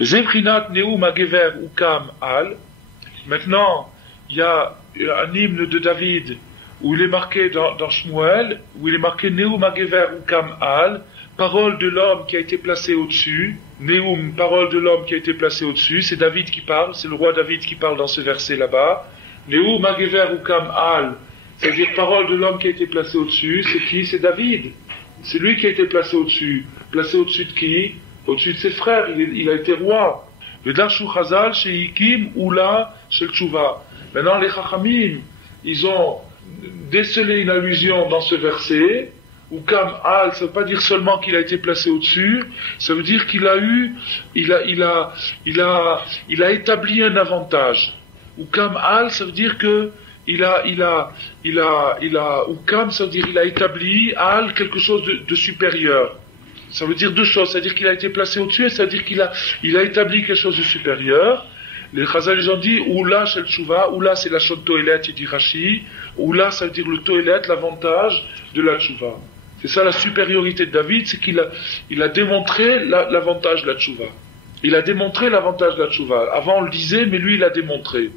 Zebrinat Neum Agever Ukam Al. Maintenant, il y a un hymne de David où il est marqué dans Shmuel, où il est marqué Neum Agever Ukam Al, parole de l'homme qui a été placé au-dessus. Neum, parole de l'homme qui a été placé au-dessus. C'est David qui parle, c'est le roi David qui parle dans ce verset là-bas. Neum Agever Ukam Al, c'est-à-dire parole de l'homme qui a été placé au-dessus. C'est qui? C'est David. C'est lui qui a été placé au-dessus. Placé au-dessus de qui? Au-dessus de ses frères. Il a été roi. Le Darshu Chazal, chez Yikim, Oula, chez Tshuva. Maintenant, les Chachamim, ils ont décelé une allusion dans ce verset. Ukam Al, ça ne veut pas dire seulement qu'il a été placé au-dessus, ça veut dire qu'il a établi un avantage. Ukam Al, ça veut dire que Ukam, ça veut dire il a établi Al quelque chose de supérieur. Ça veut dire deux choses, c'est-à-dire qu'il a été placé au-dessus, et c'est-à-dire qu'il a établi quelque chose de supérieur. Les Chazal, ils ont dit, Oula shel tshuva, Oula c'est la shon toelet, il dit Rashi, Oula ça veut dire le toelet, l'avantage de la tshuva. C'est ça la supériorité de David, c'est qu'il a démontré l'avantage de la tshuva. Il a démontré l'avantage de la tshuva. Avant on le disait, mais lui il a démontré.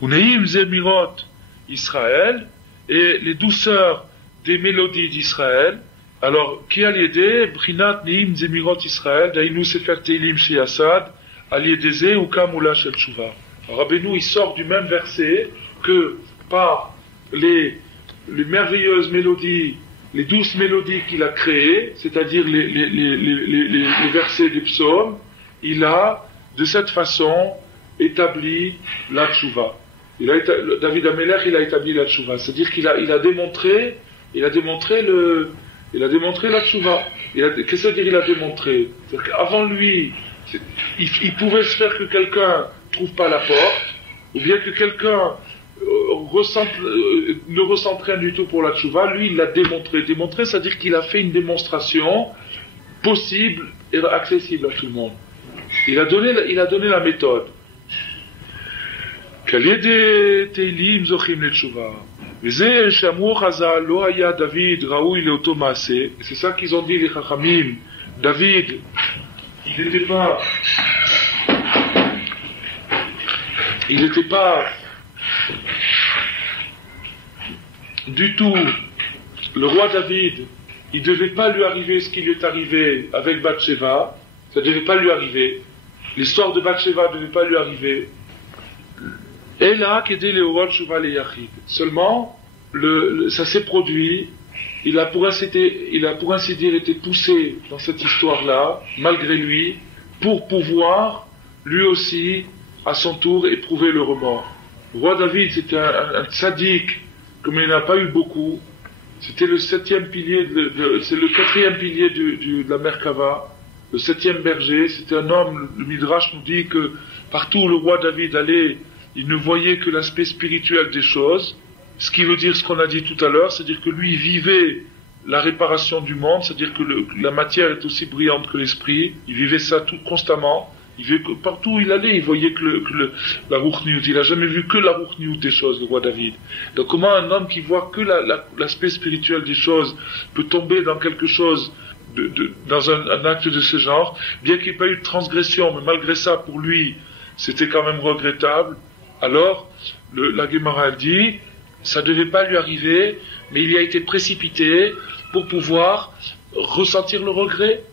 Uneim zemirot Israël, et les douceurs des mélodies d'Israël. Alors, qui a l'idée, Brinat Neim zemirot Israël, Daïnou Sefer Teilim chez Assad, Aliédézé ou Kamoula Shel Tshuva. Rabbeinu, il sort du même verset que par les merveilleuses mélodies, les douces mélodies qu'il a créées, c'est-à-dire les versets des psaumes, il a, de cette façon, établi la Tshuva. David Amelech, il a établi la Tshuva. C'est-à-dire qu'il a démontré la Tshuva. Qu'est-ce que ça veut dire il a démontré? C'est-à-dire qu'avant lui, il pouvait se faire que quelqu'un trouve pas la porte, ou bien que quelqu'un ne ressente rien du tout pour la Tshuva. Lui, il l'a démontré. Démontré, c'est-à-dire qu'il a fait une démonstration possible et accessible à tout le monde. Il a donné la méthode. C'est ça qu'ils ont dit les Chachamim. David, il n'était pas du tout le roi David. Il devait pas lui arriver ce qui lui est arrivé avec Bathsheba. Ça devait pas lui arriver. L'histoire de Bathsheba devait pas lui arriver. Et là, seulement, ça s'est produit, il a pour ainsi dire été poussé dans cette histoire-là, malgré lui, pour pouvoir, lui aussi, à son tour, éprouver le remords. Le roi David, c'était un tzaddik, comme il n'a pas eu beaucoup, c'était le 7e pilier, c'est le 4e pilier de la Merkava, le 7e berger, c'était un homme, le Midrash nous dit que partout où le roi David allait, il ne voyait que l'aspect spirituel des choses, ce qui veut dire ce qu'on a dit tout à l'heure, c'est-à-dire que lui vivait la réparation du monde, c'est-à-dire que la matière est aussi brillante que l'esprit, il vivait ça tout constamment, il vivait que partout où il allait, il voyait que la Ruchniut, il n'a jamais vu que la Ruchniut des choses, le roi David. Donc comment un homme qui voit que l'aspect spirituel des choses peut tomber dans quelque chose, dans un acte de ce genre, bien qu'il n'y ait pas eu de transgression, mais malgré ça, pour lui, c'était quand même regrettable. Alors, la Gemara dit, ça ne devait pas lui arriver, mais il y a été précipité pour pouvoir ressentir le regret.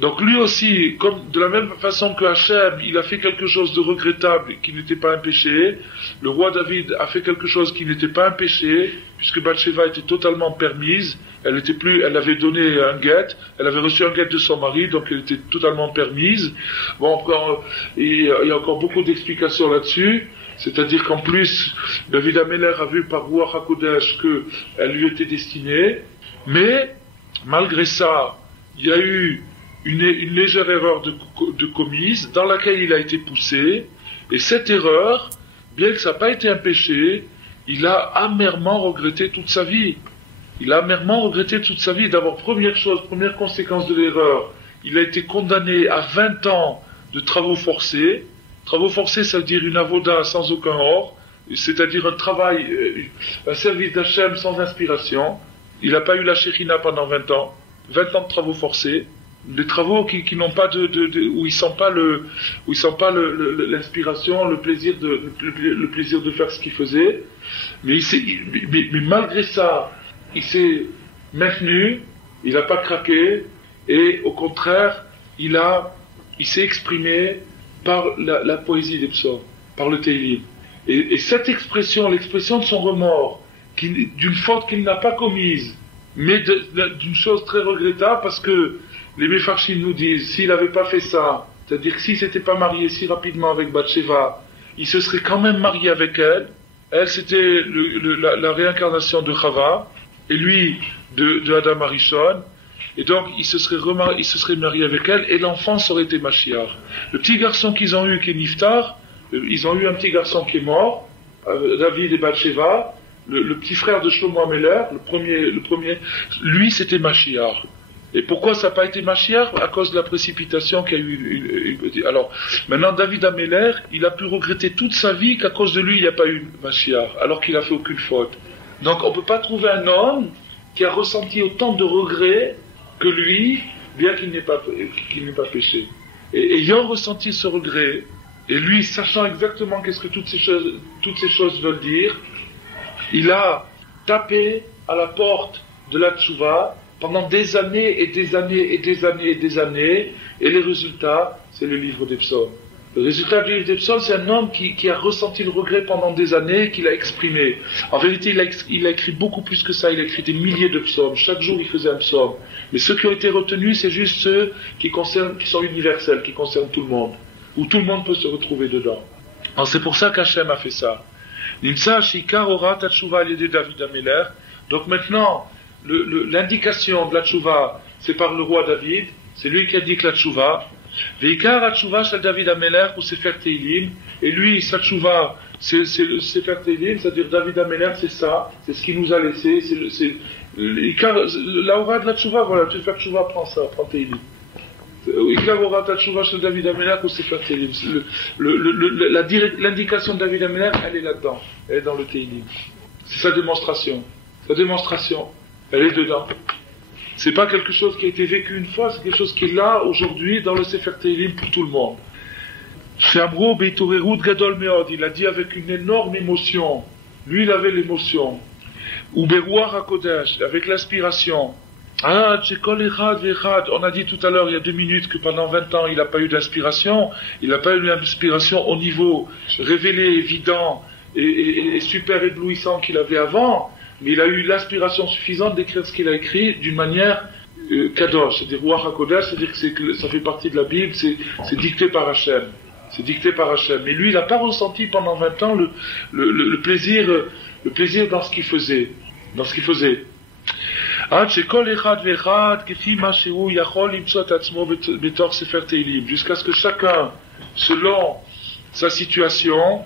Donc lui aussi, comme de la même façon que Hachem, il a fait quelque chose de regrettable qui n'était pas un péché, le roi David a fait quelque chose qui n'était pas un péché, puisque Bathsheba était totalement permise, elle avait donné un guet, elle avait reçu un guet de son mari, donc elle était totalement permise. Bon, il y a encore beaucoup d'explications là-dessus, c'est-à-dire qu'en plus, David Ameler a vu par Ruach HaKodesh qu'elle lui était destinée, mais, malgré ça, il y a eu une légère erreur de commise, dans laquelle il a été poussé, et cette erreur, bien que ça n'a pas été un péché, il a amèrement regretté toute sa vie. Il a amèrement regretté toute sa vie. D'abord, première conséquence de l'erreur, il a été condamné à 20 ans de travaux forcés. Travaux forcés, ça veut dire une avoda sans aucun or, c'est-à-dire un travail, un service d'Hachem sans inspiration. Il n'a pas eu la Shekhinah pendant 20 ans. 20 ans de travaux forcés. Des travaux qui n'ont pas où il sent pas l'inspiration, le plaisir de faire ce qu'il faisait. Mais malgré ça, il s'est maintenu, il n'a pas craqué, et au contraire, il s'est exprimé par la poésie des psaumes, par le Teilim. Et cette expression, l'expression de son remords, d'une faute qu'il n'a pas commise, mais d'une chose très regrettable, parce que les Mefarshim nous disent, s'il n'avait pas fait ça, c'est-à-dire que s'il ne s'était pas marié si rapidement avec Bathsheba, il se serait quand même marié avec elle. Elle, c'était la réincarnation de Chava, et lui, de Adam Arishon. Et donc, il se serait marié avec elle, et l'enfant aurait été Mashiach. Le petit garçon qu'ils ont eu, qui est Niftar, ils ont eu un petit garçon qui est mort, David et Bathsheba, le petit frère de Shlomo Ameler, le premier, lui, c'était Mashiach. Et pourquoi ça n'a pas été Mashiach? À cause de la précipitation qu'il y a eu. Alors, maintenant, David Ameler, il a pu regretter toute sa vie qu'à cause de lui, il n'y a pas eu Mashiach, alors qu'il n'a fait aucune faute. Donc, on ne peut pas trouver un homme qui a ressenti autant de regrets que lui, bien qu'il n'ait pas péché. Et ayant ressenti ce regret, et lui, sachant exactement qu'est-ce que toutes ces choses veulent dire, il a tapé à la porte de la Tchouva pendant des années et des années et des années et des années, et le résultat, c'est le livre des psaumes. Le résultat du livre des psaumes, c'est un homme qui a ressenti le regret pendant des années et qui l'a exprimé. En vérité, il a écrit beaucoup plus que ça, il a écrit des milliers de psaumes. Chaque jour, il faisait un psaume. Mais ceux qui ont été retenus, c'est juste ceux qui sont universels, qui concernent tout le monde, où tout le monde peut se retrouver dedans. Alors c'est pour ça qu'Hachem a fait ça. Nimsa Shikar Ora Tatshuva Yede David Ameler. Donc maintenant, l'indication de la tchouva, c'est par le roi David, c'est lui qui indique la tchouva. Veikar Atchouva Shal David Ameler ou Sefer Teilim, et lui, sa tchouva, c'est le Sefer Teilim, c'est-à-dire David Ameler, c'est ça, c'est ce qu'il nous a laissé, la aura de la tchouva, voilà, tu veux faire tchouva, prends ça, prends Teilim. Ikar Ora Tatchouva Shal David Ameler ou Sefer Teilim. L'indication de David Ameler, elle est là-dedans, elle est dans le Teilim. C'est sa démonstration. Sa démonstration, elle est dedans. C'est pas quelque chose qui a été vécu une fois, c'est quelque chose qui est là aujourd'hui dans le Sefer Teilim pour tout le monde. Shamro Beitorerut Gadol Meod, il a dit avec une énorme émotion. Lui, il avait l'émotion. Ou Beruach HaKodesh, avec l'aspiration. Ah, Tchekol Echad Vechad. On a dit tout à l'heure, il y a 2 minutes, que pendant 20 ans, il n'a pas eu d'inspiration. Il n'a pas eu d'inspiration au niveau révélé, évident et super éblouissant qu'il avait avant. Mais il a eu l'inspiration suffisante d'écrire ce qu'il a écrit d'une manière kadosh, c'est-à-dire Ruach HaKodesh, c'est-à-dire que ça fait partie de la Bible, c'est dicté par Hachem. C'est dicté par Hachem. Mais lui, il n'a pas ressenti pendant 20 ans le plaisir dans ce qu'il faisait. Jusqu'à ce que chacun, selon sa situation,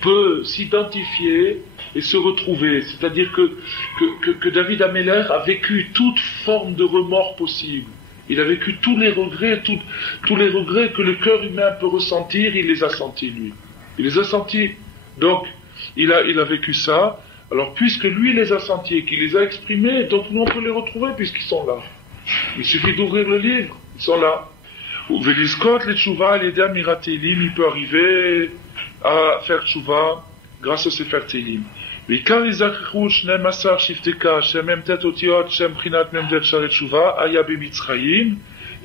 peut s'identifier et se retrouver. C'est-à-dire que David Ameler a vécu toute forme de remords possible. Il a vécu tous les regrets que le cœur humain peut ressentir, il les a sentis, lui. Il les a sentis. Donc, il a vécu ça. Alors, puisque lui les a sentis et qu'il les a exprimés, donc nous on peut les retrouver puisqu'ils sont là. Il suffit d'ouvrir le livre, ils sont là. Veliskot, les tchouva, les Amira Teilim, il peut arriver à faire tchouva grâce à Sefer Teilim. Et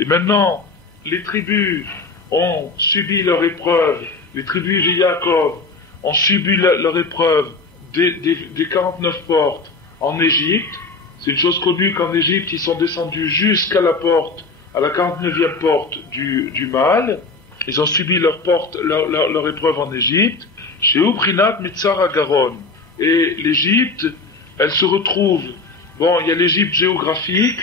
maintenant, les tribus ont subi leur épreuve, les tribus de Yaakov ont subi leur épreuve des 49 portes en Égypte. C'est une chose connue qu'en Égypte, ils sont descendus jusqu'à la porte, à la 49e porte du mal. Ils ont subi leur épreuve en Égypte. Chez Uprinat Mitzar Agaron. Et l'Égypte, elle se retrouve, il y a l'Égypte géographique,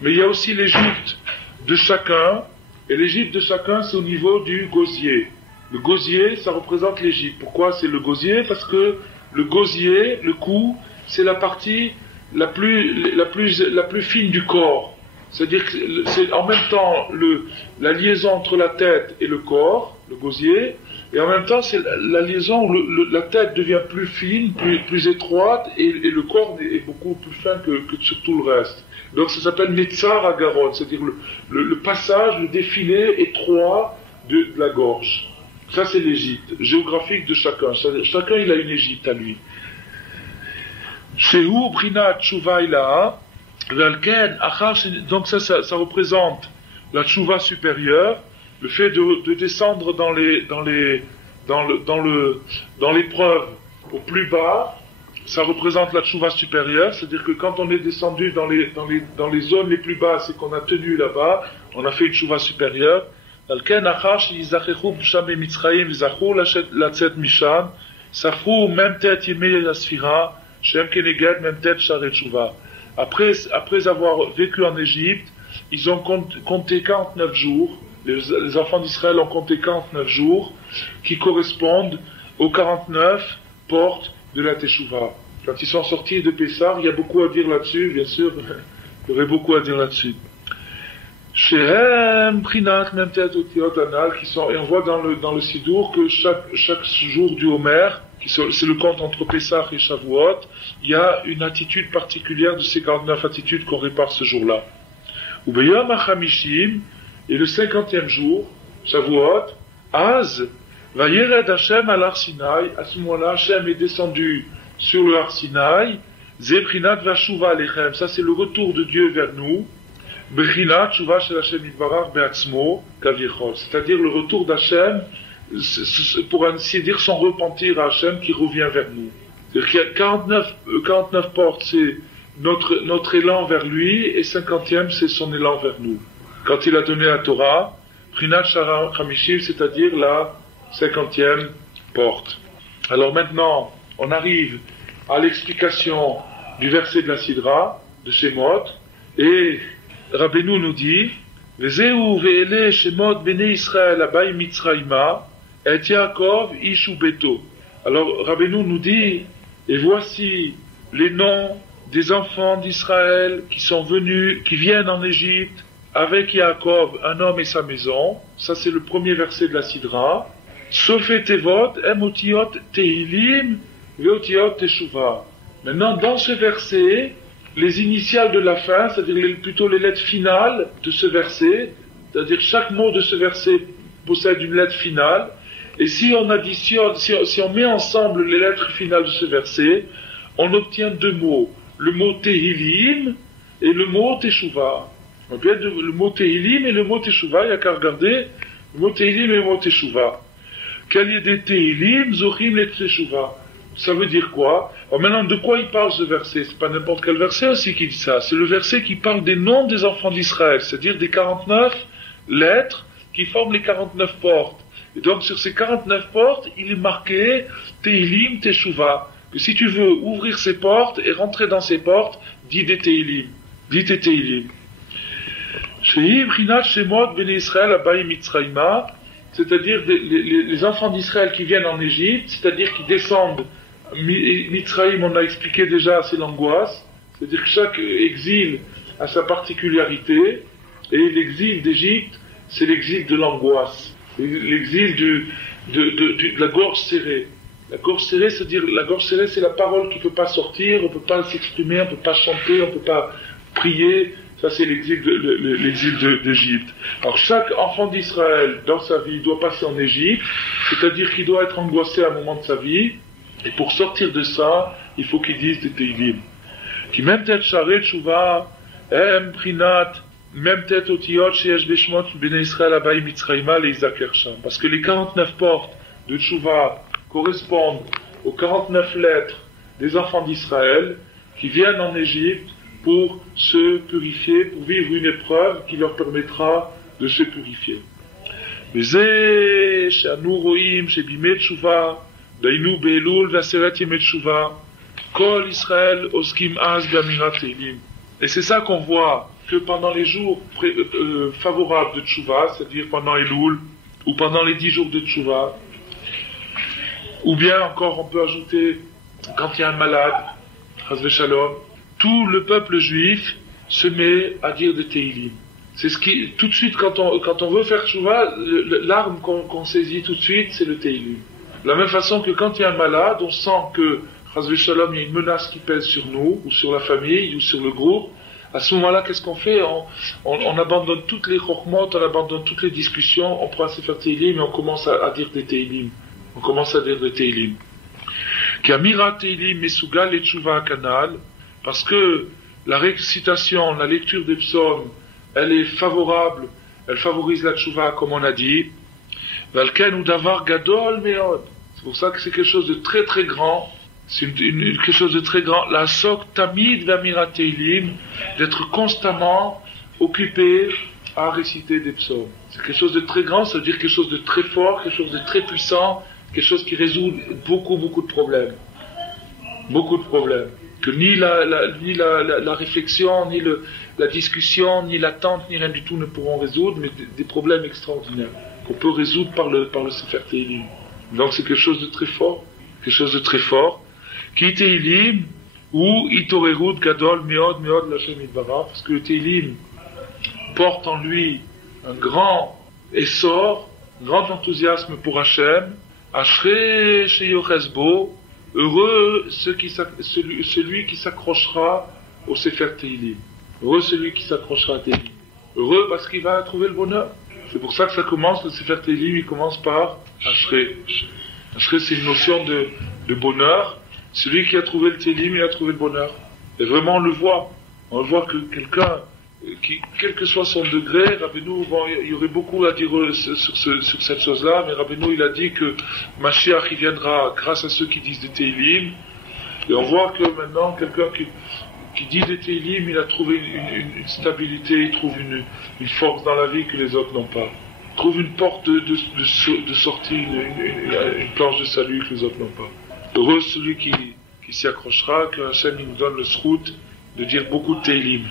mais il y a aussi l'Égypte de chacun, et l'Égypte de chacun, c'est au niveau du gosier. Le gosier, ça représente l'Égypte. Pourquoi c'est le gosier? Parce que le gosier, le cou, c'est la partie la plus fine du corps. C'est-à-dire que c'est en même temps la liaison entre la tête et le corps, le gosier, et en même temps c'est la liaison où la tête devient plus fine, plus étroite, et le corps est beaucoup plus fin que sur tout le reste. Donc ça s'appelle Netzar à Garonne, c'est-à-dire le passage, le défilé étroit de la gorge. Ça c'est l'Égypte, géographique de chacun. Chacun il a une Égypte à lui. Shehu Brinat Tshuva donc ça représente la Tshuva supérieure, le fait de descendre dans l'épreuve au plus bas. Ça représente la Tshuva supérieure, c'est-à-dire que quand on est descendu dans les zones les plus basses et qu'on a tenu là-bas, on a fait une Tshuva supérieure. Après avoir vécu en Égypte, ils ont compté 49 jours, les enfants d'Israël ont compté 49 jours, qui correspondent aux 49 portes de la Teshuvah. Quand ils sont sortis de Pessah, il y a beaucoup à dire là-dessus, bien sûr, il y aurait beaucoup à dire là-dessus. Shehem, Prinat, Memtet, Otiot, Anal, et on voit dans le Sidour que chaque jour du Homer, c'est le compte entre Pessah et Shavuot, il y a une attitude particulière de ces 49 attitudes qu'on répare ce jour-là. Ubeyom HaChamishim, et le 50e jour, Shavuot, Az, Vayered Hashem al Har Sinai, à ce moment-là, Hashem est descendu sur le Har Sinai, Zebrinat Vashuva Alechem, ça c'est le retour de Dieu vers nous, Brinat Shuva Shel Hashem Yitbarach Be'atzmo Kavichol, c'est-à-dire le retour d'Hashem, pour ainsi dire son repentir à Hashem qui revient vers nous. C'est-à-dire qu'il y a 49 portes, c'est notre élan vers lui, et 50e c'est son élan vers nous. Quand il a donné la Torah, Prinat Shara Chamishim, c'est-à-dire la 50e porte. Alors maintenant, on arrive à l'explication du verset de la Sidra, de Shemot, et Rabbeinu nous dit, Vezeu ve'ele Shemot bene Israël abai Mitzrayma, et Yaakov ishu beto. Alors Rabbeinu nous dit, et voici les noms des enfants d'Israël qui viennent en Égypte avec Yaakov, un homme et sa maison. Ça c'est le premier verset de la Sidra. Sofet Tevot, Emotiot Tehilim, Veotiot Teshuvah. Maintenant, dans ce verset, les initiales de la fin, c'est-à-dire plutôt les lettres finales de ce verset, c'est-à-dire chaque mot de ce verset possède une lettre finale, et si on additionne, si on met ensemble les lettres finales de ce verset, on obtient deux mots, le mot Tehilim et le mot Teshuvah. On obtient le mot Tehilim et le mot Teshuvah, il n'y a qu'à regarder le mot Tehilim et le mot Teshuvah. Quel est des Tehilim, Zochim et Teshuvah? Ça veut dire quoi? Alors maintenant, de quoi il parle ce verset? C'est pas n'importe quel verset aussi qui dit ça. C'est le verset qui parle des noms des enfants d'Israël, c'est-à-dire des 49 lettres qui forment les 49 portes. Et donc sur ces 49 portes, il est marqué Tehilim, Teshuvah. Que si tu veux ouvrir ces portes et rentrer dans ces portes, dis des Tehilim. Dis tes Tehilim. Shehi Brinat Shemot Bene Israël Abai Mitzrayma, c'est-à-dire les enfants d'Israël qui viennent en Égypte, c'est-à-dire qui descendent. Mitzrayim, on a expliqué déjà, c'est l'angoisse, c'est-à-dire que chaque exil a sa particularité, et l'exil d'Égypte, c'est l'exil de l'angoisse, l'exil de la gorge serrée. La gorge serrée, c'est-à-dire, la gorge serrée, c'est la parole qui ne peut pas sortir, on ne peut pas s'exprimer, on ne peut pas chanter, on ne peut pas prier. Ça, c'est l'exil d'Égypte. Alors, chaque enfant d'Israël, dans sa vie, doit passer en Égypte, c'est-à-dire qu'il doit être angoissé à un moment de sa vie, et pour sortir de ça, il faut qu'il dise des Tehilim. Qui même tête Sharet Tshuva, Prinat, même tête Otiot, Sheyesh Beshmot, Bene Israël Abai Mitzrayma, les Izakersham. Parce que les 49 portes de Tshuva correspondent aux 49 lettres des enfants d'Israël qui viennent en Égypte pour se purifier, pour vivre une épreuve qui leur permettra de se purifier. Et c'est ça qu'on voit, que pendant les jours favorables de Tshuva, c'est-à-dire pendant Elul, ou pendant les 10 jours de Tchouva, ou bien encore on peut ajouter quand il y a un malade, Chas v'Shalom, tout le peuple juif se met à dire des Teilim. C'est ce qui, tout de suite, quand on veut faire Tchouva, l'arme qu'on saisit tout de suite, c'est le Teilim. De la même façon que quand il y a un malade, on sent que, Chas v'Shalom, il y a une menace qui pèse sur nous, ou sur la famille, ou sur le groupe. À ce moment-là, qu'est-ce qu'on fait? On abandonne toutes les chokhmot, on abandonne toutes les discussions, on prend un Sefer Teilim et on commence à dire des Teilim. On commence à dire des Teilim. Qu'Amira Teilim Mesugal et Tchouva Kanal, parce que la récitation, la lecture des psaumes, elle est favorable, elle favorise la Tchouva, comme on a dit. Valken ou Davar Gadol Meod. C'est pour ça que c'est quelque chose de très très grand. C'est quelque chose de très grand. La Sok Tamid Vamira Teilim, d'être constamment occupé à réciter des psaumes. C'est quelque chose de très grand, ça veut dire quelque chose de très fort, quelque chose de très puissant, quelque chose qui résout beaucoup de problèmes. Beaucoup de problèmes. Que ni la réflexion, ni la discussion, ni l'attente, ni rien du tout ne pourront résoudre, mais des problèmes extraordinaires qu'on peut résoudre par le Sefer Teilim. Donc c'est quelque chose de très fort, quelque chose de très fort. Qui Teilim ou Itorerut Gadol Meod Lashem Yitbarach, parce que le Teilim porte en lui un grand essor, un grand enthousiasme pour Hachem. Ashrei Sheyochesbo, heureux celui qui s'accrochera au Sefer Teilim. Heureux celui qui s'accrochera à Teilim. Heureux parce qu'il va trouver le bonheur. C'est pour ça que ça commence, le Sefer Teilim, il commence par Ashrei. Ashrei, c'est une notion de bonheur. Celui qui a trouvé le Teilim, il a trouvé le bonheur. Et vraiment, on le voit. On voit que quelqu'un, quel que soit son degré, Rabbeinu, il y aurait beaucoup à dire sur cette chose-là, mais Rabbeinu, il a dit que Mashiach, il viendra grâce à ceux qui disent des Teilim. Et on voit que maintenant, quelqu'un qui dit des Teilim, il a trouvé une stabilité, il trouve une force dans la vie que les autres n'ont pas. Il trouve une porte de sortie, une planche de salut que les autres n'ont pas. Heureux celui qui s'y accrochera, que Hachem nous donne le srout de dire beaucoup de Teilim.